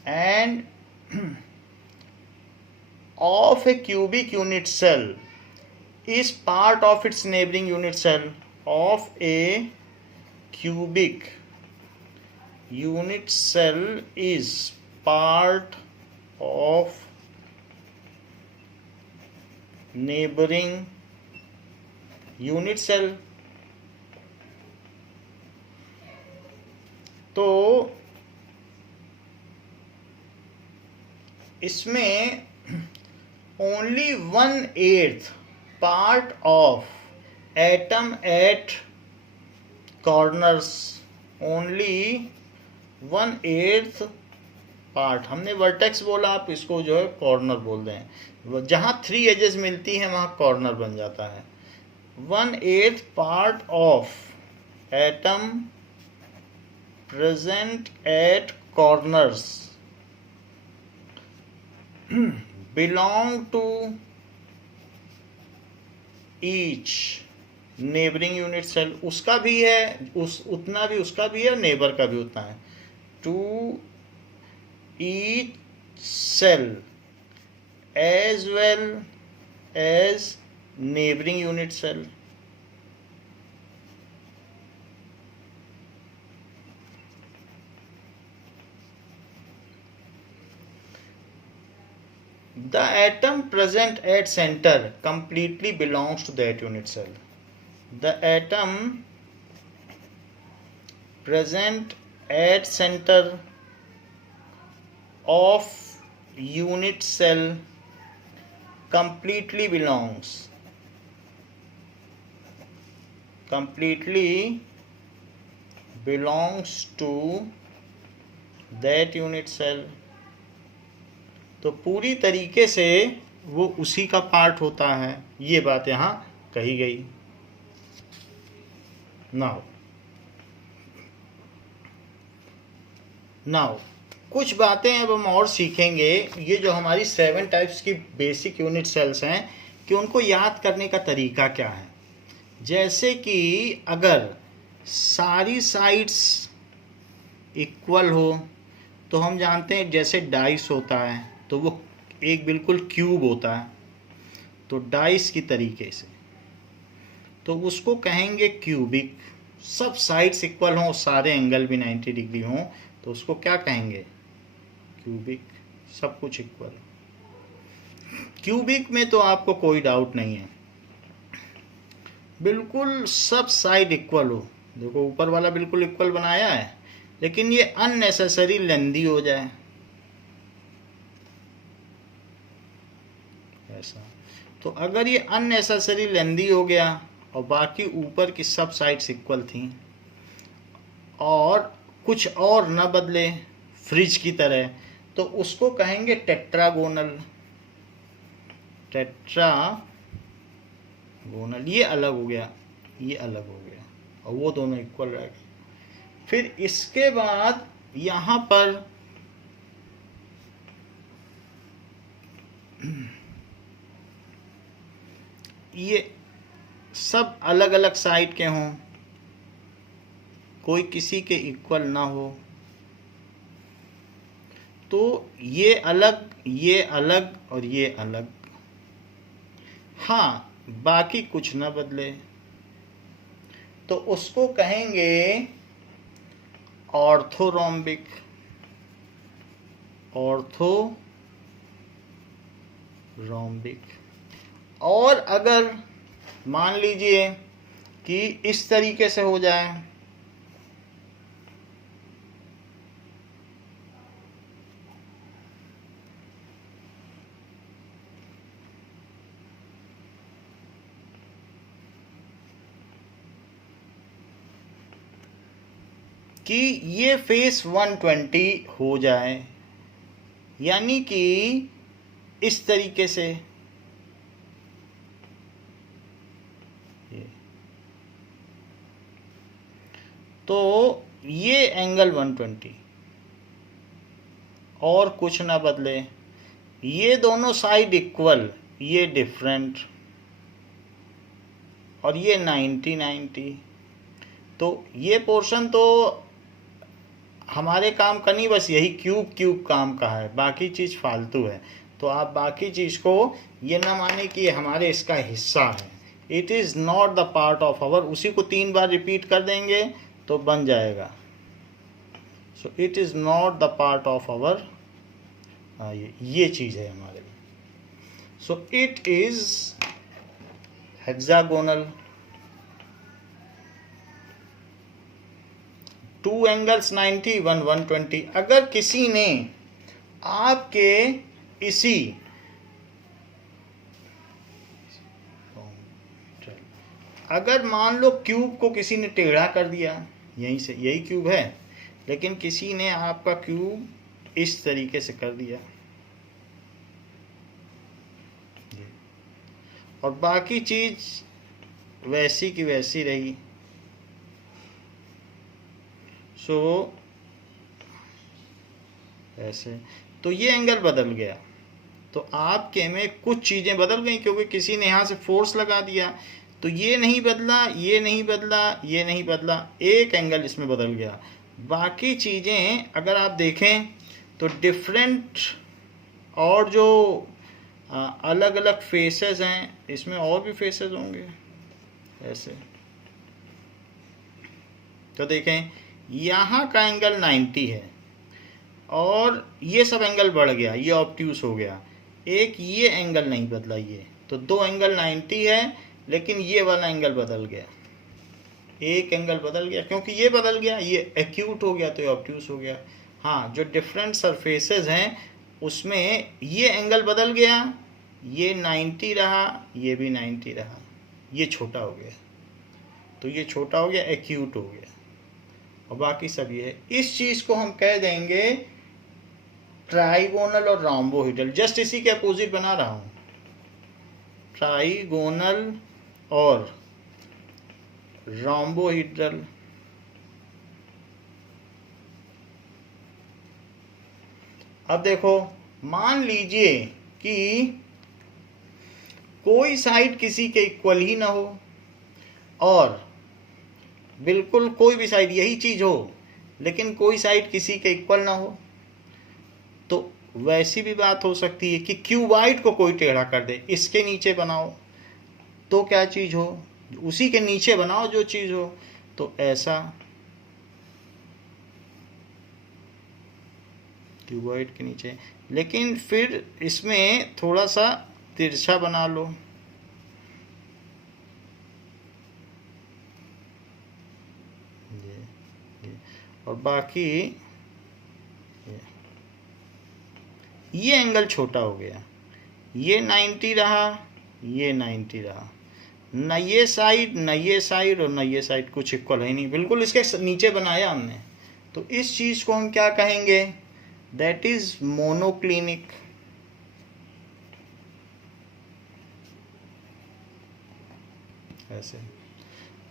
and of a cubic unit cell is part of its neighboring unit cell. Of a cubic unit cell is part of neighboring unit cell. तो इसमें only 1/8 part of atom at corners, only 1/8 part, हमने vertex बोला, आप इसको जो है corner बोल दें। जहाँ 3 एजेस मिलती हैं वहाँ कॉर्नर बन जाता है। 1/8 part of atom present at corners belong to each neighbouring unit cell. उसका भी है, उतना भी उसका भी है, नेबर का भी उतना है। To each cell as well as neighbouring unit cell. The atom present at center completely belongs to that unit cell. The atom present at center of unit cell completely belongs to that unit cell. तो पूरी तरीके से वो उसी का part होता है, ये बात यहाँ कही गई। नाउ कुछ बातें अब हम और सीखेंगे। ये जो हमारी 7 टाइप्स की बेसिक यूनिट सेल्स हैं कि उनको याद करने का तरीका क्या है। जैसे कि अगर सारी साइड्स इक्वल हो तो हम जानते हैं जैसे डाइस होता है तो वो एक बिल्कुल क्यूब होता है, तो डाइस की तरीके से तो उसको कहेंगे क्यूबिक। सब साइड्स इक्वल हों, सारे एंगल भी 90 डिग्री हों तो उसको क्या कहेंगे? क्यूबिक। सब कुछ इक्वल। क्यूबिक में तो आपको कोई डाउट नहीं है, बिल्कुल सब साइड इक्वल हो। देखो ऊपर वाला बिल्कुल इक्वल बनाया है, लेकिन ये अननेसेसरी लेंदी हो जाए ऐसा। तो अगर ये अननेसेसरी लेंदी हो गया और बाकी ऊपर की सब साइड्स इक्वल थी और कुछ और न बदले फ्रिज की तरह, तो उसको कहेंगे टेट्रागोनल। टेट्रागोनल, ये अलग हो गया, ये अलग हो गया और वो दोनों इक्वल रह गए। फिर इसके बाद यहाँ पर ये सब अलग अलग साइड के हों, कोई किसी के इक्वल ना हो, तो ये अलग, ये अलग और ये अलग। हाँ, बाकी कुछ ना बदले तो उसको कहेंगे ऑर्थोरोम्बिक। ऑर्थोरोम्बिक। और अगर मान लीजिए कि इस तरीके से हो जाए, कि ये फेस 120 हो जाए, यानी कि इस तरीके से तो ये एंगल 120 और कुछ ना बदले। ये दोनों साइड इक्वल, ये डिफरेंट और ये 90-90। तो ये पोर्शन तो हमारे काम का नहीं, बस यही क्यूब काम का है, बाकी चीज़ फालतू है। तो आप बाकी चीज़ को ये ना माने कि हमारे इसका हिस्सा है। It is not the part of our. उसी को 3 बार रिपीट कर देंगे तो बन जाएगा। So it is not the part of our. ये चीज़ है हमारे लिए। So it is hexagonal. 2 angles 90, 1 120। अगर किसी ने आपके इसी अगर मान लो क्यूब को किसी ने टेढ़ा कर दिया, यहीं से, यही क्यूब है, लेकिन किसी ने आपका क्यूब इस तरीके से कर दिया और बाकी चीज वैसी की वैसी रही। सो ऐसे तो ये एंगल बदल गया। तो आपके में कुछ चीज़ें बदल गई क्योंकि किसी ने यहाँ से फोर्स लगा दिया। तो ये नहीं बदला, ये नहीं बदला, ये नहीं बदला, एक एंगल इसमें बदल गया। बाकी चीज़ें अगर आप देखें तो डिफरेंट और जो अलग अलग फेसेस हैं, इसमें और भी फेसेस होंगे ऐसे। तो देखें यहाँ का एंगल 90 है और ये सब एंगल बढ़ गया, ये ऑब्ट्यूस हो गया। एक ये एंगल नहीं बदला, ये तो दो एंगल 90 है लेकिन ये वाला एंगल बदल गया, एक एंगल बदल गया क्योंकि ये बदल गया, ये एक्यूट हो गया तो ये ऑब्ट्यूस हो गया। हाँ, जो डिफरेंट सरफेसेस हैं उसमें ये एंगल बदल गया, ये 90 रहा, ये भी 90 रहा, ये छोटा हो गया, तो ये छोटा हो गया, एक्यूट हो गया और बाकी सब ये है। इस चीज़ को हम कह देंगे ट्राइगोनल और रोम्बोहेड्रल। जस्ट इसी के अपोजिट बना रहा हूं, ट्राइगोनल और रोम्बोहेड्रल। अब देखो, मान लीजिए कि कोई साइड किसी के इक्वल ही ना हो और बिल्कुल कोई भी साइड यही चीज हो लेकिन कोई साइड किसी के इक्वल ना हो, तो वैसी भी बात हो सकती है कि क्यूबॉइड को कोई टेढ़ा कर दे, इसके नीचे बनाओ तो क्या चीज हो, उसी के नीचे बनाओ जो चीज हो, तो ऐसा क्यूबॉइड के नीचे। लेकिन फिर इसमें थोड़ा सा तिरछा बना लो, और बाकी ये एंगल छोटा हो गया, ये 90 रहा, ये 90 रहा, न ये साइड न ये साइड और न ये साइड कुछ इक्वल है नहीं, बिल्कुल इसके नीचे बनाया हमने। तो इस चीज को हम क्या कहेंगे, दैट इज मोनोक्लिनिक। ऐसे।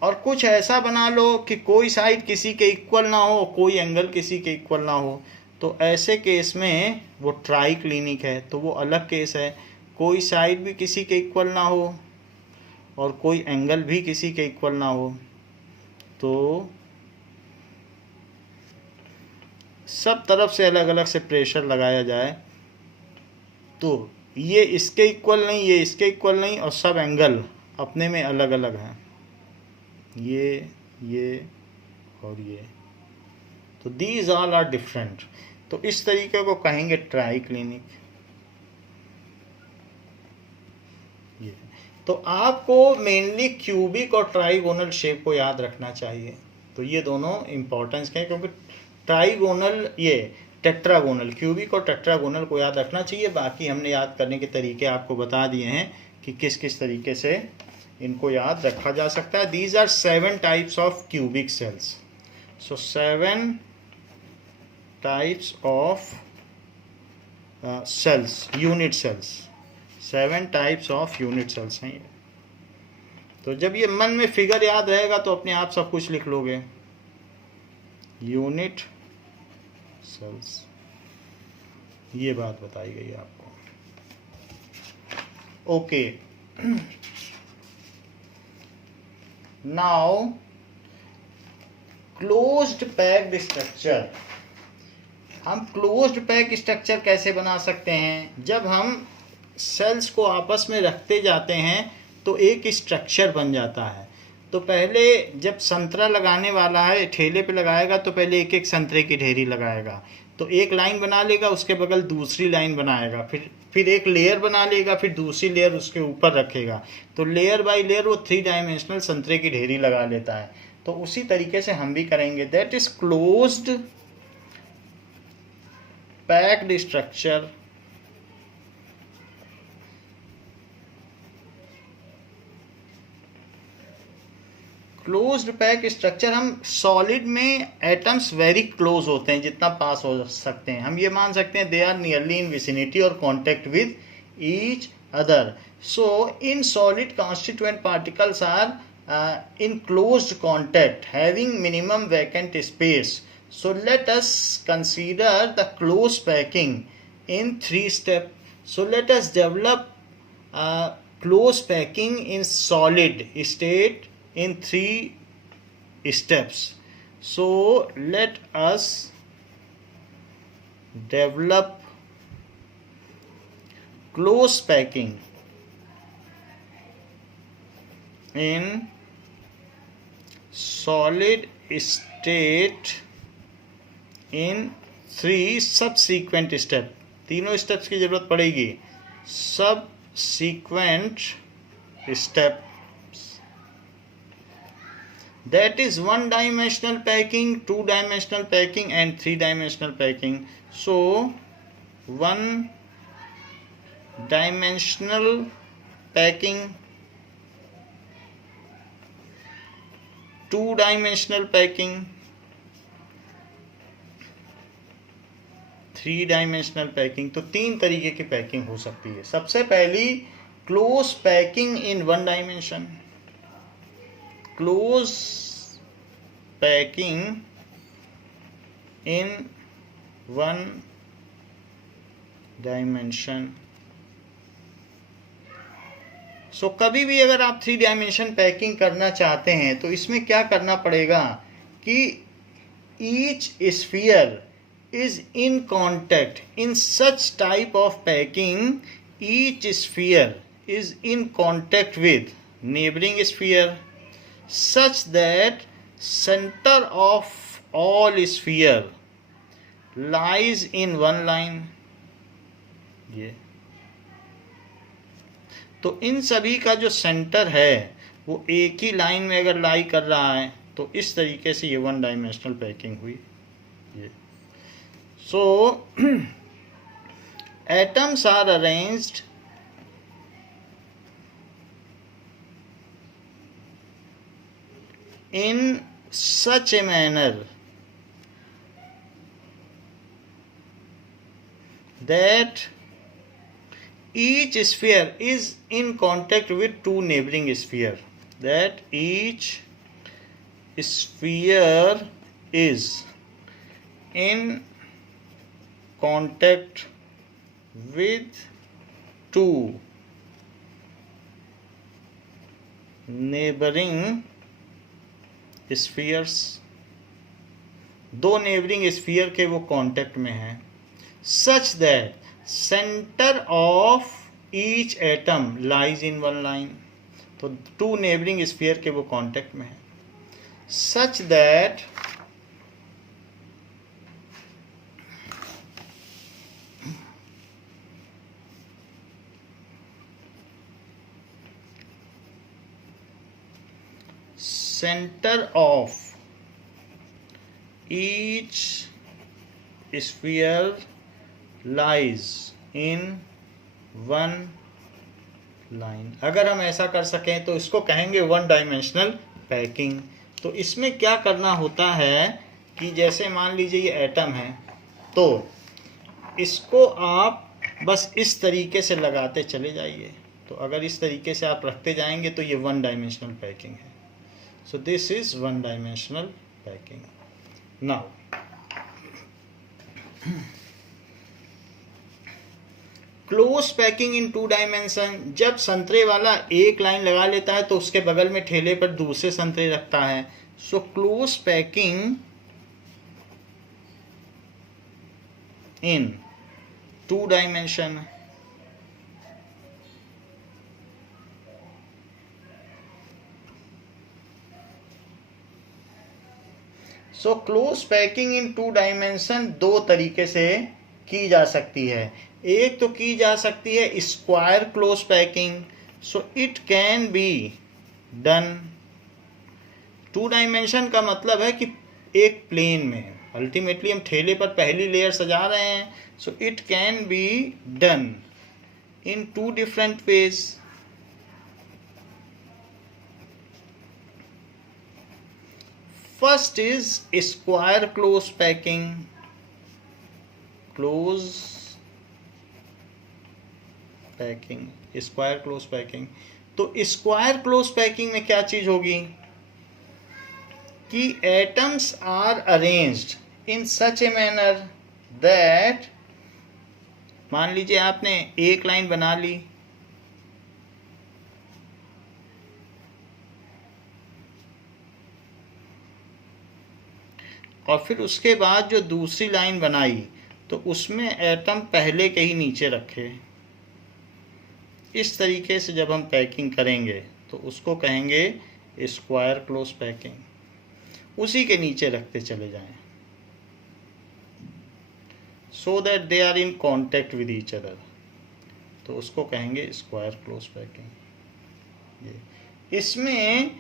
और कुछ ऐसा बना लो कि कोई साइड किसी के इक्वल ना हो, कोई एंगल किसी के इक्वल ना हो, तो ऐसे केस में वो ट्राइक्लिनिक है, तो वो अलग केस है। कोई साइड भी किसी के इक्वल ना हो और कोई एंगल भी किसी के इक्वल ना हो, तो सब तरफ से अलग अलग से प्रेशर लगाया जाए, तो ये इसके इक्वल नहीं, ये इसके इक्वल नहीं, और सब एंगल अपने में अलग अलग हैं, ये और ये, तो दीज ऑल आर डिफरेंट। तो इस तरीके को कहेंगे ट्राइक्लिनिक। ये तो आपको मेनली क्यूबिक और ट्राइगोनल शेप को याद रखना चाहिए। तो ये दोनों इम्पोर्टेंस के हैं क्योंकि ट्राइगोनल, ये टेट्रागोनल, क्यूबिक और टेट्रागोनल को याद रखना चाहिए। बाकी हमने याद करने के तरीके आपको बता दिए हैं कि किस किस तरीके से इनको याद रखा जा सकता है। These are 7 types of cubic cells. So 7 types of cells, unit cells, 7 types of unit cells हैं ये। तो जब ये मन में फिगर याद रहेगा तो अपने आप सब कुछ लिख लोगे। यूनिट सेल्स, ये बात बताई गई आपको। Okay, now closed packed structure. हम क्लोज्ड पैक स्ट्रक्चर कैसे बना सकते हैं, जब हम सेल्स को आपस में रखते जाते हैं तो एक स्ट्रक्चर बन जाता है। तो पहले जब संतरा लगाने वाला है, ठेले पे लगाएगा तो पहले एक एक संतरे की ढेरी लगाएगा, तो एक लाइन बना लेगा, उसके बगल दूसरी लाइन बनाएगा, फिर एक लेयर बना लेगा, फिर दूसरी लेयर उसके ऊपर रखेगा, तो लेयर बाय लेयर वो 3 डायमेंशनल संतरे की ढेरी लगा लेता है। तो उसी तरीके से हम भी करेंगे। That is closed packed structure. Closed pack structure, हम सॉलिड में एटम्स वेरी क्लोज होते हैं, जितना पास हो सकते हैं हम ये मान सकते हैं they are nearly in vicinity और contact with each other. So in solid constituent particles are in closed contact having minimum vacant space. So let us consider the close packing in 3 steps. So let us develop close packing in solid state in 3 steps. So let us develop close packing in solid state in 3 subsequent step. तीनों steps की जरूरत पड़ेगी. Subsequent steps, that is 1-dimensional packing, 2-dimensional packing and 3-dimensional packing. So 1-dimensional packing, 2-dimensional packing, 3-dimensional packing. तो 3 तरीके की packing हो सकती है. सबसे पहली close packing in 1 dimension. Close packing in 1 dimension. So कभी भी अगर आप 3 डायमेंशन पैकिंग करना चाहते हैं तो इसमें क्या करना पड़ेगा कि each sphere is in contact. In such type of packing, each sphere is in contact with neighboring sphere such that center of all sphere lies in one line. ये तो इन सभी का जो सेंटर है वो एक ही लाइन में अगर लाई कर रहा है तो इस तरीके से ये 1 डायमेंशनल पैकिंग हुई. ये So, atoms are arranged in such a manner that each sphere is in contact with 2 neighboring spheres. That each sphere is in contact with 2 neighboring spheres. 2 neighboring sphere के वो कांटेक्ट में हैं. such that center of each atom lies in one line. तो 2 neighboring sphere के वो contact में हैं. such that center of each sphere lies in one line. अगर हम ऐसा कर सकें तो इसको कहेंगे 1 डायमेंशनल पैकिंग. तो इसमें क्या करना होता है कि जैसे मान लीजिए ये एटम है तो इसको आप बस इस तरीके से लगाते चले जाइए. तो अगर इस तरीके से आप रखते जाएंगे तो ये 1 डायमेंशनल पैकिंग है. So this is 1 dimensional packing. Now close packing in 2 dimension. जब संतरे वाला एक लाइन लगा लेता है तो उसके बगल में ठेले पर दूसरे संतरे रखता है. So close packing in 2 dimension. So close packing in 2 dimension 2 तरीके से की जा सकती है. एक तो की जा सकती है square close packing. So it can be done. 2 dimension का मतलब है कि एक प्लेन में अल्टीमेटली हम ठेले पर पहली लेयर सजा रहे हैं. So it can be done in 2 different ways. First is square close packing, square close packing. तो स्क्वायर क्लोज पैकिंग में क्या चीज होगी कि atoms are arranged in such a manner that, मान लीजिए आपने एक लाइन बना ली, और फिर उसके बाद जो दूसरी लाइन बनाई तो उसमें एटम पहले के ही नीचे रखे। इस तरीके से जब हम पैकिंग करेंगे तो उसको कहेंगे स्क्वायर क्लोज पैकिंग, उसी के नीचे रखते चले जाएं so that they are in contact with each other, तो उसको कहेंगे स्क्वायर क्लोज पैकिंग। इसमें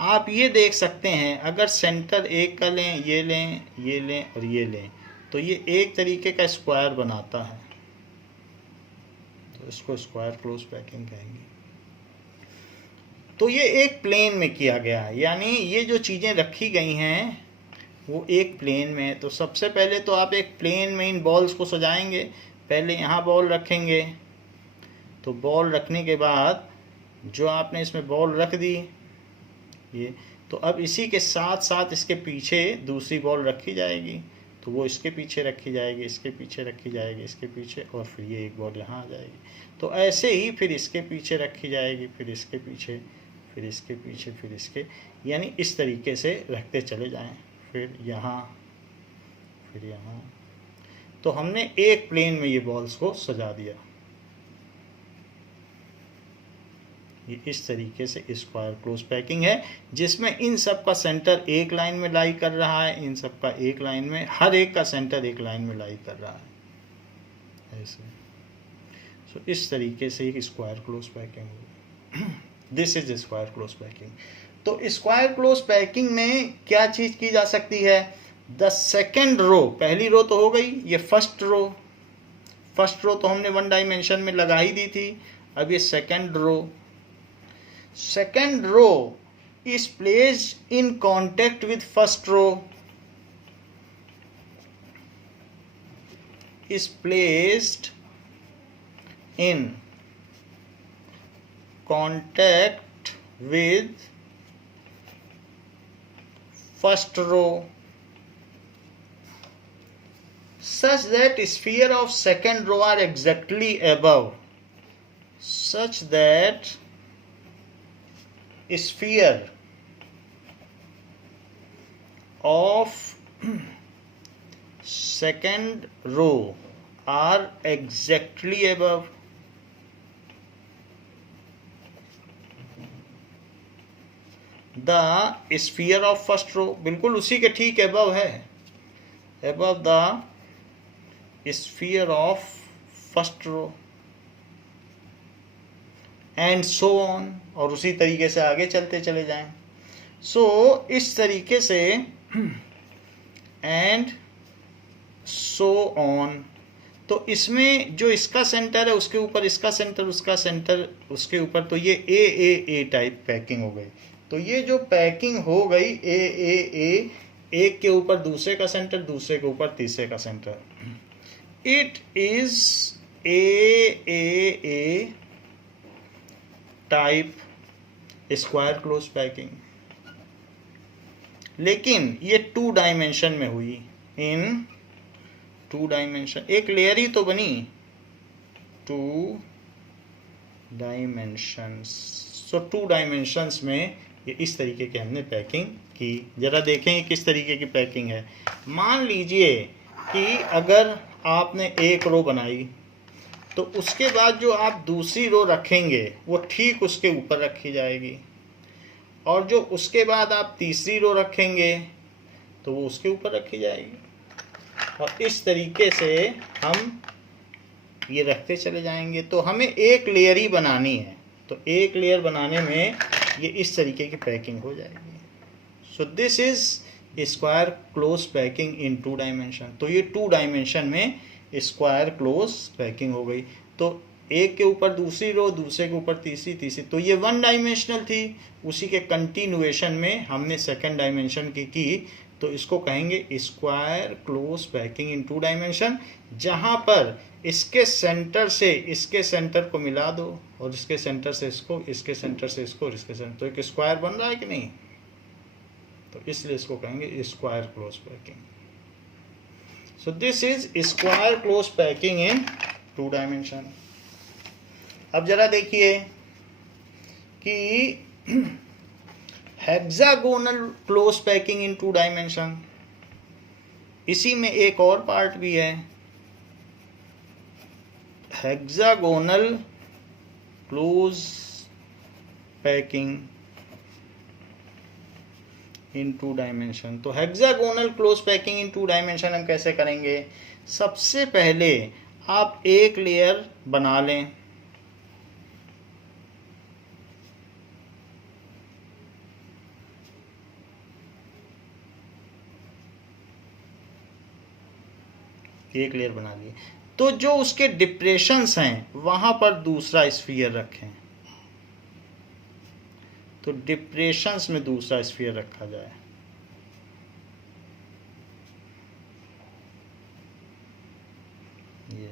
आप ये देख सकते हैं, अगर सेंटर एक का लें, ये लें, ये लें और ये लें, तो ये एक तरीके का स्क्वायर बनाता है, तो इसको स्क्वायर क्लोज पैकिंग कहेंगे। तो ये एक प्लेन में किया गया है, यानी ये जो चीज़ें रखी गई हैं वो एक प्लेन में है। तो सबसे पहले तो आप एक प्लेन में इन बॉल्स को सजाएंगे। पहले यहाँ बॉल रखेंगे, तो बॉल रखने के बाद जो आपने इसमें बॉल रख दी ये, तो अब इसी के साथ साथ इसके पीछे दूसरी बॉल रखी जाएगी, तो वो इसके पीछे रखी जाएगी, इसके पीछे रखी जाएगी, इसके पीछे, और फिर ये एक बॉल यहाँ आ जाएगी। तो ऐसे ही फिर इसके पीछे रखी जाएगी, फिर इसके पीछे, फिर इसके पीछे, फिर इसके, यानी इस तरीके से रखते चले जाएं। फिर यहाँ, फिर यहाँ। तो हमने एक प्लेन में ये बॉल्स को सजा दिया। ये इस तरीके से स्क्वायर क्लोज पैकिंग है, जिसमें इन सब का सेंटर एक लाइन में लाई कर रहा है, इन सब का एक लाइन में, हर एक का सेंटर एक लाइन में लाई कर रहा है, ऐसे। सो इस तरीके से एक स्क्वायर क्लोज पैकिंग है। This is square close packing. तो स्क्वायर क्लोज पैकिंग में क्या चीज की जा सकती है? द सेकेंड रो, पहली रो तो हो गई, ये फर्स्ट रो, फर्स्ट रो तो हमने वन डायमेंशन में लगा ही दी थी। अब ये second row, second row is placed in contact with first row, is placed in contact with first row such that sphere of second row are exactly above, such that sphere of second row are exactly above the sphere of first row, बिल्कुल उसी के ठीक above है, above the sphere of first row and so on, और उसी तरीके से आगे चलते चले जाएं। सो इस तरीके से एंड सो ऑन। तो इसमें जो इसका सेंटर है उसके ऊपर इसका सेंटर, उसका सेंटर उसके ऊपर, तो ये ए टाइप पैकिंग हो गई। तो ये जो पैकिंग हो गई ए, एक के ऊपर दूसरे का सेंटर, दूसरे के ऊपर तीसरे का centre, it is a type square close packing. लेकिन ये 2 डायमेंशन में हुई, इन 2 डायमेंशन, एक लेयर ही तो बनी, 2 डायमेंशंस। सो 2 डायमेंशंस में ये इस तरीके की हमने पैकिंग की। जरा देखें किस तरीके की पैकिंग है। मान लीजिए कि अगर आपने एक रो बनाई, तो उसके बाद जो आप दूसरी रो रखेंगे वो ठीक उसके ऊपर रखी जाएगी, और जो उसके बाद आप तीसरी रो रखेंगे तो वो उसके ऊपर रखी जाएगी, और इस तरीके से हम ये रखते चले जाएंगे। तो हमें एक लेयर ही बनानी है, तो एक लेयर बनाने में ये इस तरीके की पैकिंग हो जाएगी। सो this is square close packing in 2 dimension. तो ये 2 डायमेंशन में स्क्वायर क्लोज पैकिंग हो गई। तो एक के ऊपर दूसरी रो, दूसरे के ऊपर तीसरी, तीसरी, तो ये वन डायमेंशनल थी। उसी के कंटिन्यूएशन में हमने सेकंड डायमेंशन की तो इसको कहेंगे square close packing in 2 dimension, जहां पर इसके सेंटर से इसके सेंटर को मिला दो और इसके सेंटर से इसको, इसके सेंटर से इसको और इसके सेंटर, तो एक स्क्वायर बन रहा है कि नहीं, तो इसलिए इसको कहेंगे square close packing. So this is square close packing in 2 dimension. अब जरा देखिए कि hexagonal close packing in 2 dimension, इसी में एक और पार्ट भी है, hexagonal close packing in 2 dimension. तो hexagonal close packing in 2 dimension हम कैसे करेंगे? सबसे पहले आप एक लेयर बना लें, एक लेयर बना लिए, तो जो उसके डिप्रेशंस हैं वहां पर दूसरा स्फीयर रखें, तो डिप्रेशंस में दूसरा स्फीयर रखा जाए। ये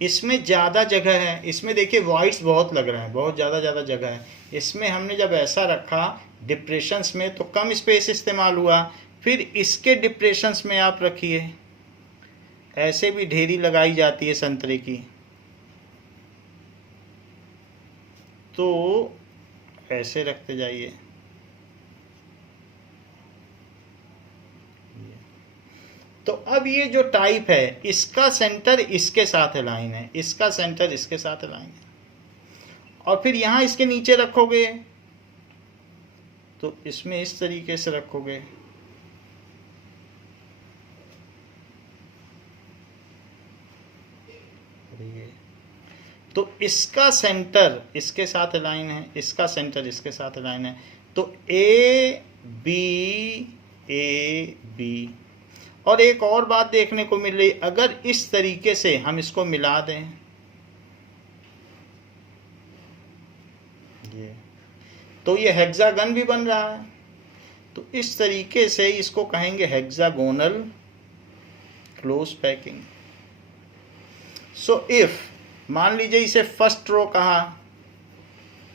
इसमें ज़्यादा जगह है, इसमें देखिए वॉइड्स बहुत लग रहा है, बहुत ज़्यादा जगह है। इसमें हमने जब ऐसा रखा डिप्रेशंस में तो कम स्पेस इस्तेमाल हुआ। फिर इसके डिप्रेशंस में आप रखिए, ऐसे भी ढेरी लगाई जाती है संतरे की, तो ऐसे रखते जाइए। तो अब ये जो टाइप है इसका सेंटर इसके साथ अलाइन है, इसका सेंटर इसके साथ अलाइन है, और फिर यहां इसके नीचे रखोगे तो इसमें इस तरीके से रखोगे, तो इसका सेंटर इसके साथ अलाइन है, इसका सेंटर इसके साथ अलाइन है, तो ए बी। और एक और बात देखने को मिल रही, अगर इस तरीके से हम इसको मिला दें, ये तो ये हेक्सागन भी बन रहा है। तो इस तरीके से इसको कहेंगे hexagonal close packing. So if मान लीजिए इसे फर्स्ट रो कहा,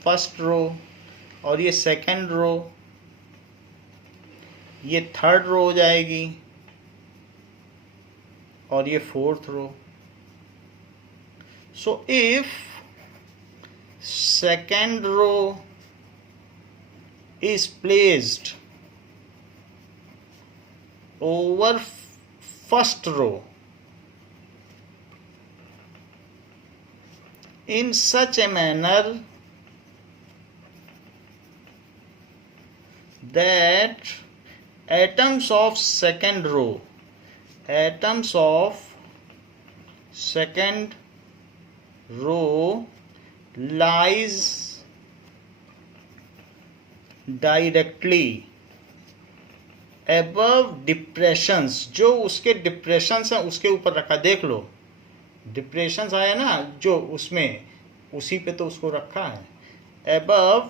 फर्स्ट रो, और ये सेकंड रो, ये थर्ड रो हो जाएगी, और ये fourth row. So if second row is placed over first row in such a manner that atoms of second row lies directly above depressions, जो उसके डिप्रेशंस हैं उसके ऊपर रखा। देख लो डिप्रेशंस आया ना जो उसमें, उसी पे तो उसको रखा है। above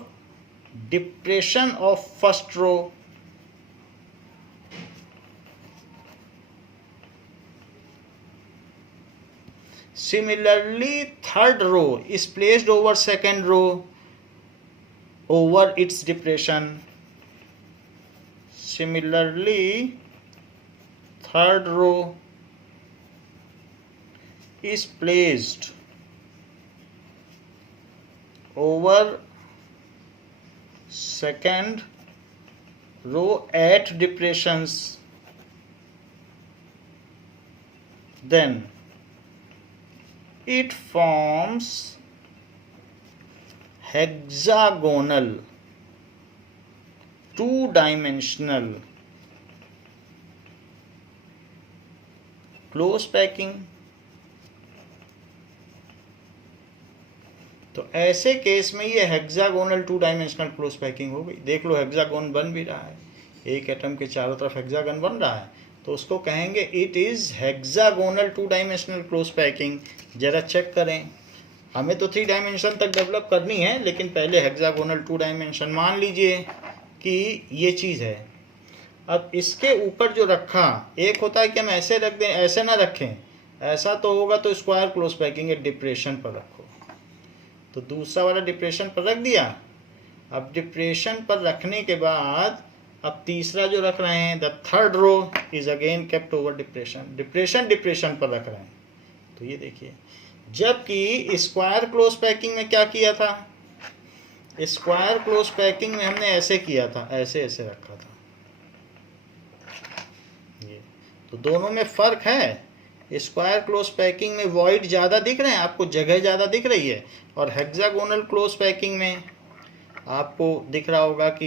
depression of first row, similarly third row is placed over second row over its depression. Similarly, third row is placed over second row at depressions. Then it forms hexagonal two dimensional close packing. तो ऐसे case में ये hexagonal two dimensional close packing हो गई। देख लो hexagon बन भी रहा है, एक एटम के चारों तरफ हेक्सागन बन रहा है, तो उसको कहेंगे it is hexagonal two dimensional close packing. जरा चेक करें, हमें तो 3 डायमेंशन तक डेवलप करनी है, लेकिन पहले हेक्सागोनल 2 डायमेंशन। मान लीजिए कि ये चीज़ है, अब इसके ऊपर जो रखा, एक होता है कि हम ऐसे रख दें, ऐसे ना रखें, ऐसा तो होगा तो स्क्वायर क्लोज पैकिंग है, डिप्रेशन पर रखो। तो दूसरा वाला डिप्रेशन पर रख दिया। अब डिप्रेशन पर रखने के बाद अब तीसरा जो रख रहे हैं, the third row is again kept over depression, depression पर रख रहे हैं। तो ये देखिए, जबकि स्क्वायर क्लोज पैकिंग में क्या किया था, स्क्वायर क्लोज पैकिंग में हमने ऐसे किया था, ऐसे ऐसे रखा था। ये तो दोनों में फर्क है। स्क्वायर क्लोज पैकिंग में वॉइड ज़्यादा दिख रहे हैं, आपको जगह ज़्यादा दिख रही है, और हेक्सागोनल क्लोज पैकिंग में आपको दिख रहा होगा कि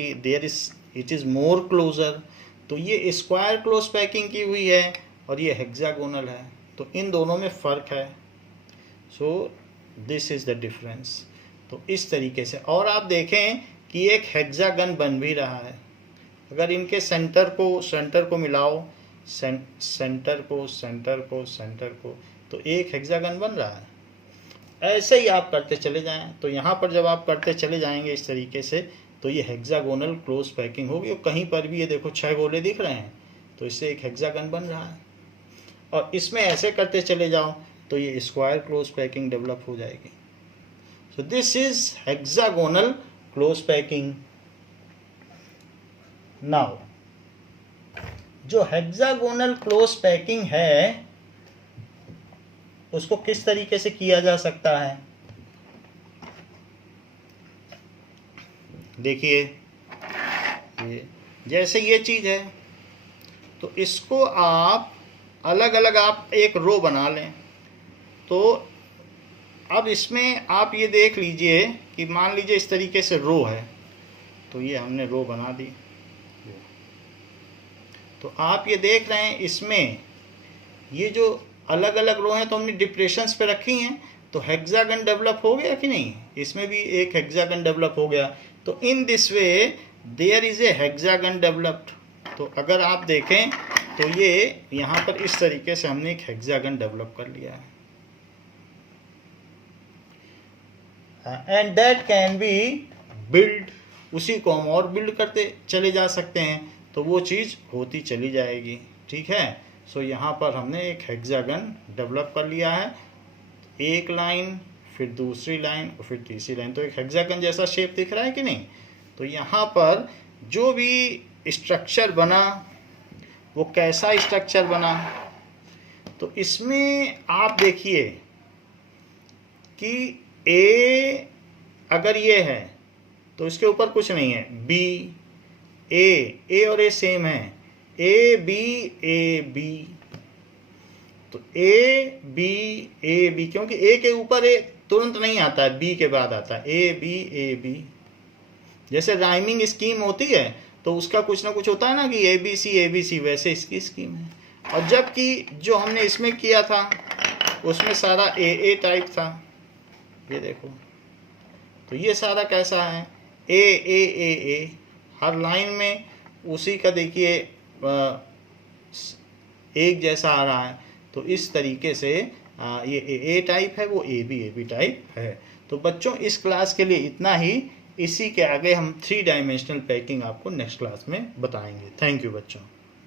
इट इज़ मोर क्लोजर। तो ये स्क्वायर क्लोज पैकिंग की हुई है और ये हेक्सागोनल है, तो इन दोनों में फ़र्क है। So this is the difference. तो इस तरीके से, और आप देखें कि एक हेक्सागन बन भी रहा है। अगर इनके सेंटर को मिलाओ, सेंटर को, तो एक हेक्सागन बन रहा है। ऐसे ही आप करते चले जाएं। तो यहाँ पर जब आप करते चले जाएंगे इस तरीके से, तो ये हेक्सागोनल क्लोज पैकिंग होगी। और कहीं पर भी ये देखो 6 गोले दिख रहे हैं, तो इससे एक हेक्सागन बन रहा है। और इसमें ऐसे करते चले जाओ तो ये स्क्वायर क्लोज पैकिंग डेवलप हो जाएगी। सो this is hexagonal close packing. Now जो हेक्सागोनल क्लोज पैकिंग है उसको किस तरीके से किया जा सकता है, देखिए ये जैसे ये चीज़ है, तो इसको आप अलग अलग आप एक रो बना लें। तो अब इसमें आप ये देख लीजिए कि मान लीजिए इस तरीके से रो है, तो ये हमने रो बना दी। तो आप ये देख रहे हैं इसमें ये जो अलग अलग रो हैं तो हमने डिप्रेशंस पे रखी हैं, तो हेक्सागन डेवलप हो गया कि नहीं, इसमें भी एक हेक्सागन डेवलप हो गया। तो in this way there is a hexagon developed. तो अगर आप देखें तो ये यहाँ पर इस तरीके से हमने एक हेक्सागन डेवलप कर लिया है। And that can be build, उसी को हम और बिल्ड करते चले जा सकते हैं, तो वो चीज़ होती चली जाएगी। ठीक है। सो यहाँ पर हमने एक हेक्सागन डेवलप कर लिया है, एक लाइन, फिर दूसरी लाइन और फिर तीसरी लाइन, तो एक हेक्सागन जैसा शेप दिख रहा है कि नहीं। तो यहाँ पर जो भी स्ट्रक्चर बना वो कैसा स्ट्रक्चर बना, तो इसमें आप देखिए कि ए अगर ये है तो इसके ऊपर कुछ नहीं है, बी ए और ए सेम है, ए बी, तो ए बी, क्योंकि ए के ऊपर ए तुरंत नहीं आता है, बी के बाद आता है ए बी। जैसे राइमिंग स्कीम होती है तो उसका कुछ ना कुछ होता है ना कि ए बी सी, वैसे इसकी स्कीम है। और जबकि जो हमने इसमें किया था उसमें सारा ए टाइप था, ये देखो। तो ये सारा कैसा है, ए, हर लाइन में उसी का देखिए एक जैसा आ रहा है। तो इस तरीके से ये ए टाइप है, वो ए बी टाइप है। तो बच्चों इस क्लास के लिए इतना ही। इसी के आगे हम 3 डायमेंशनल पैकिंग आपको नेक्स्ट क्लास में बताएंगे। थैंक यू बच्चों।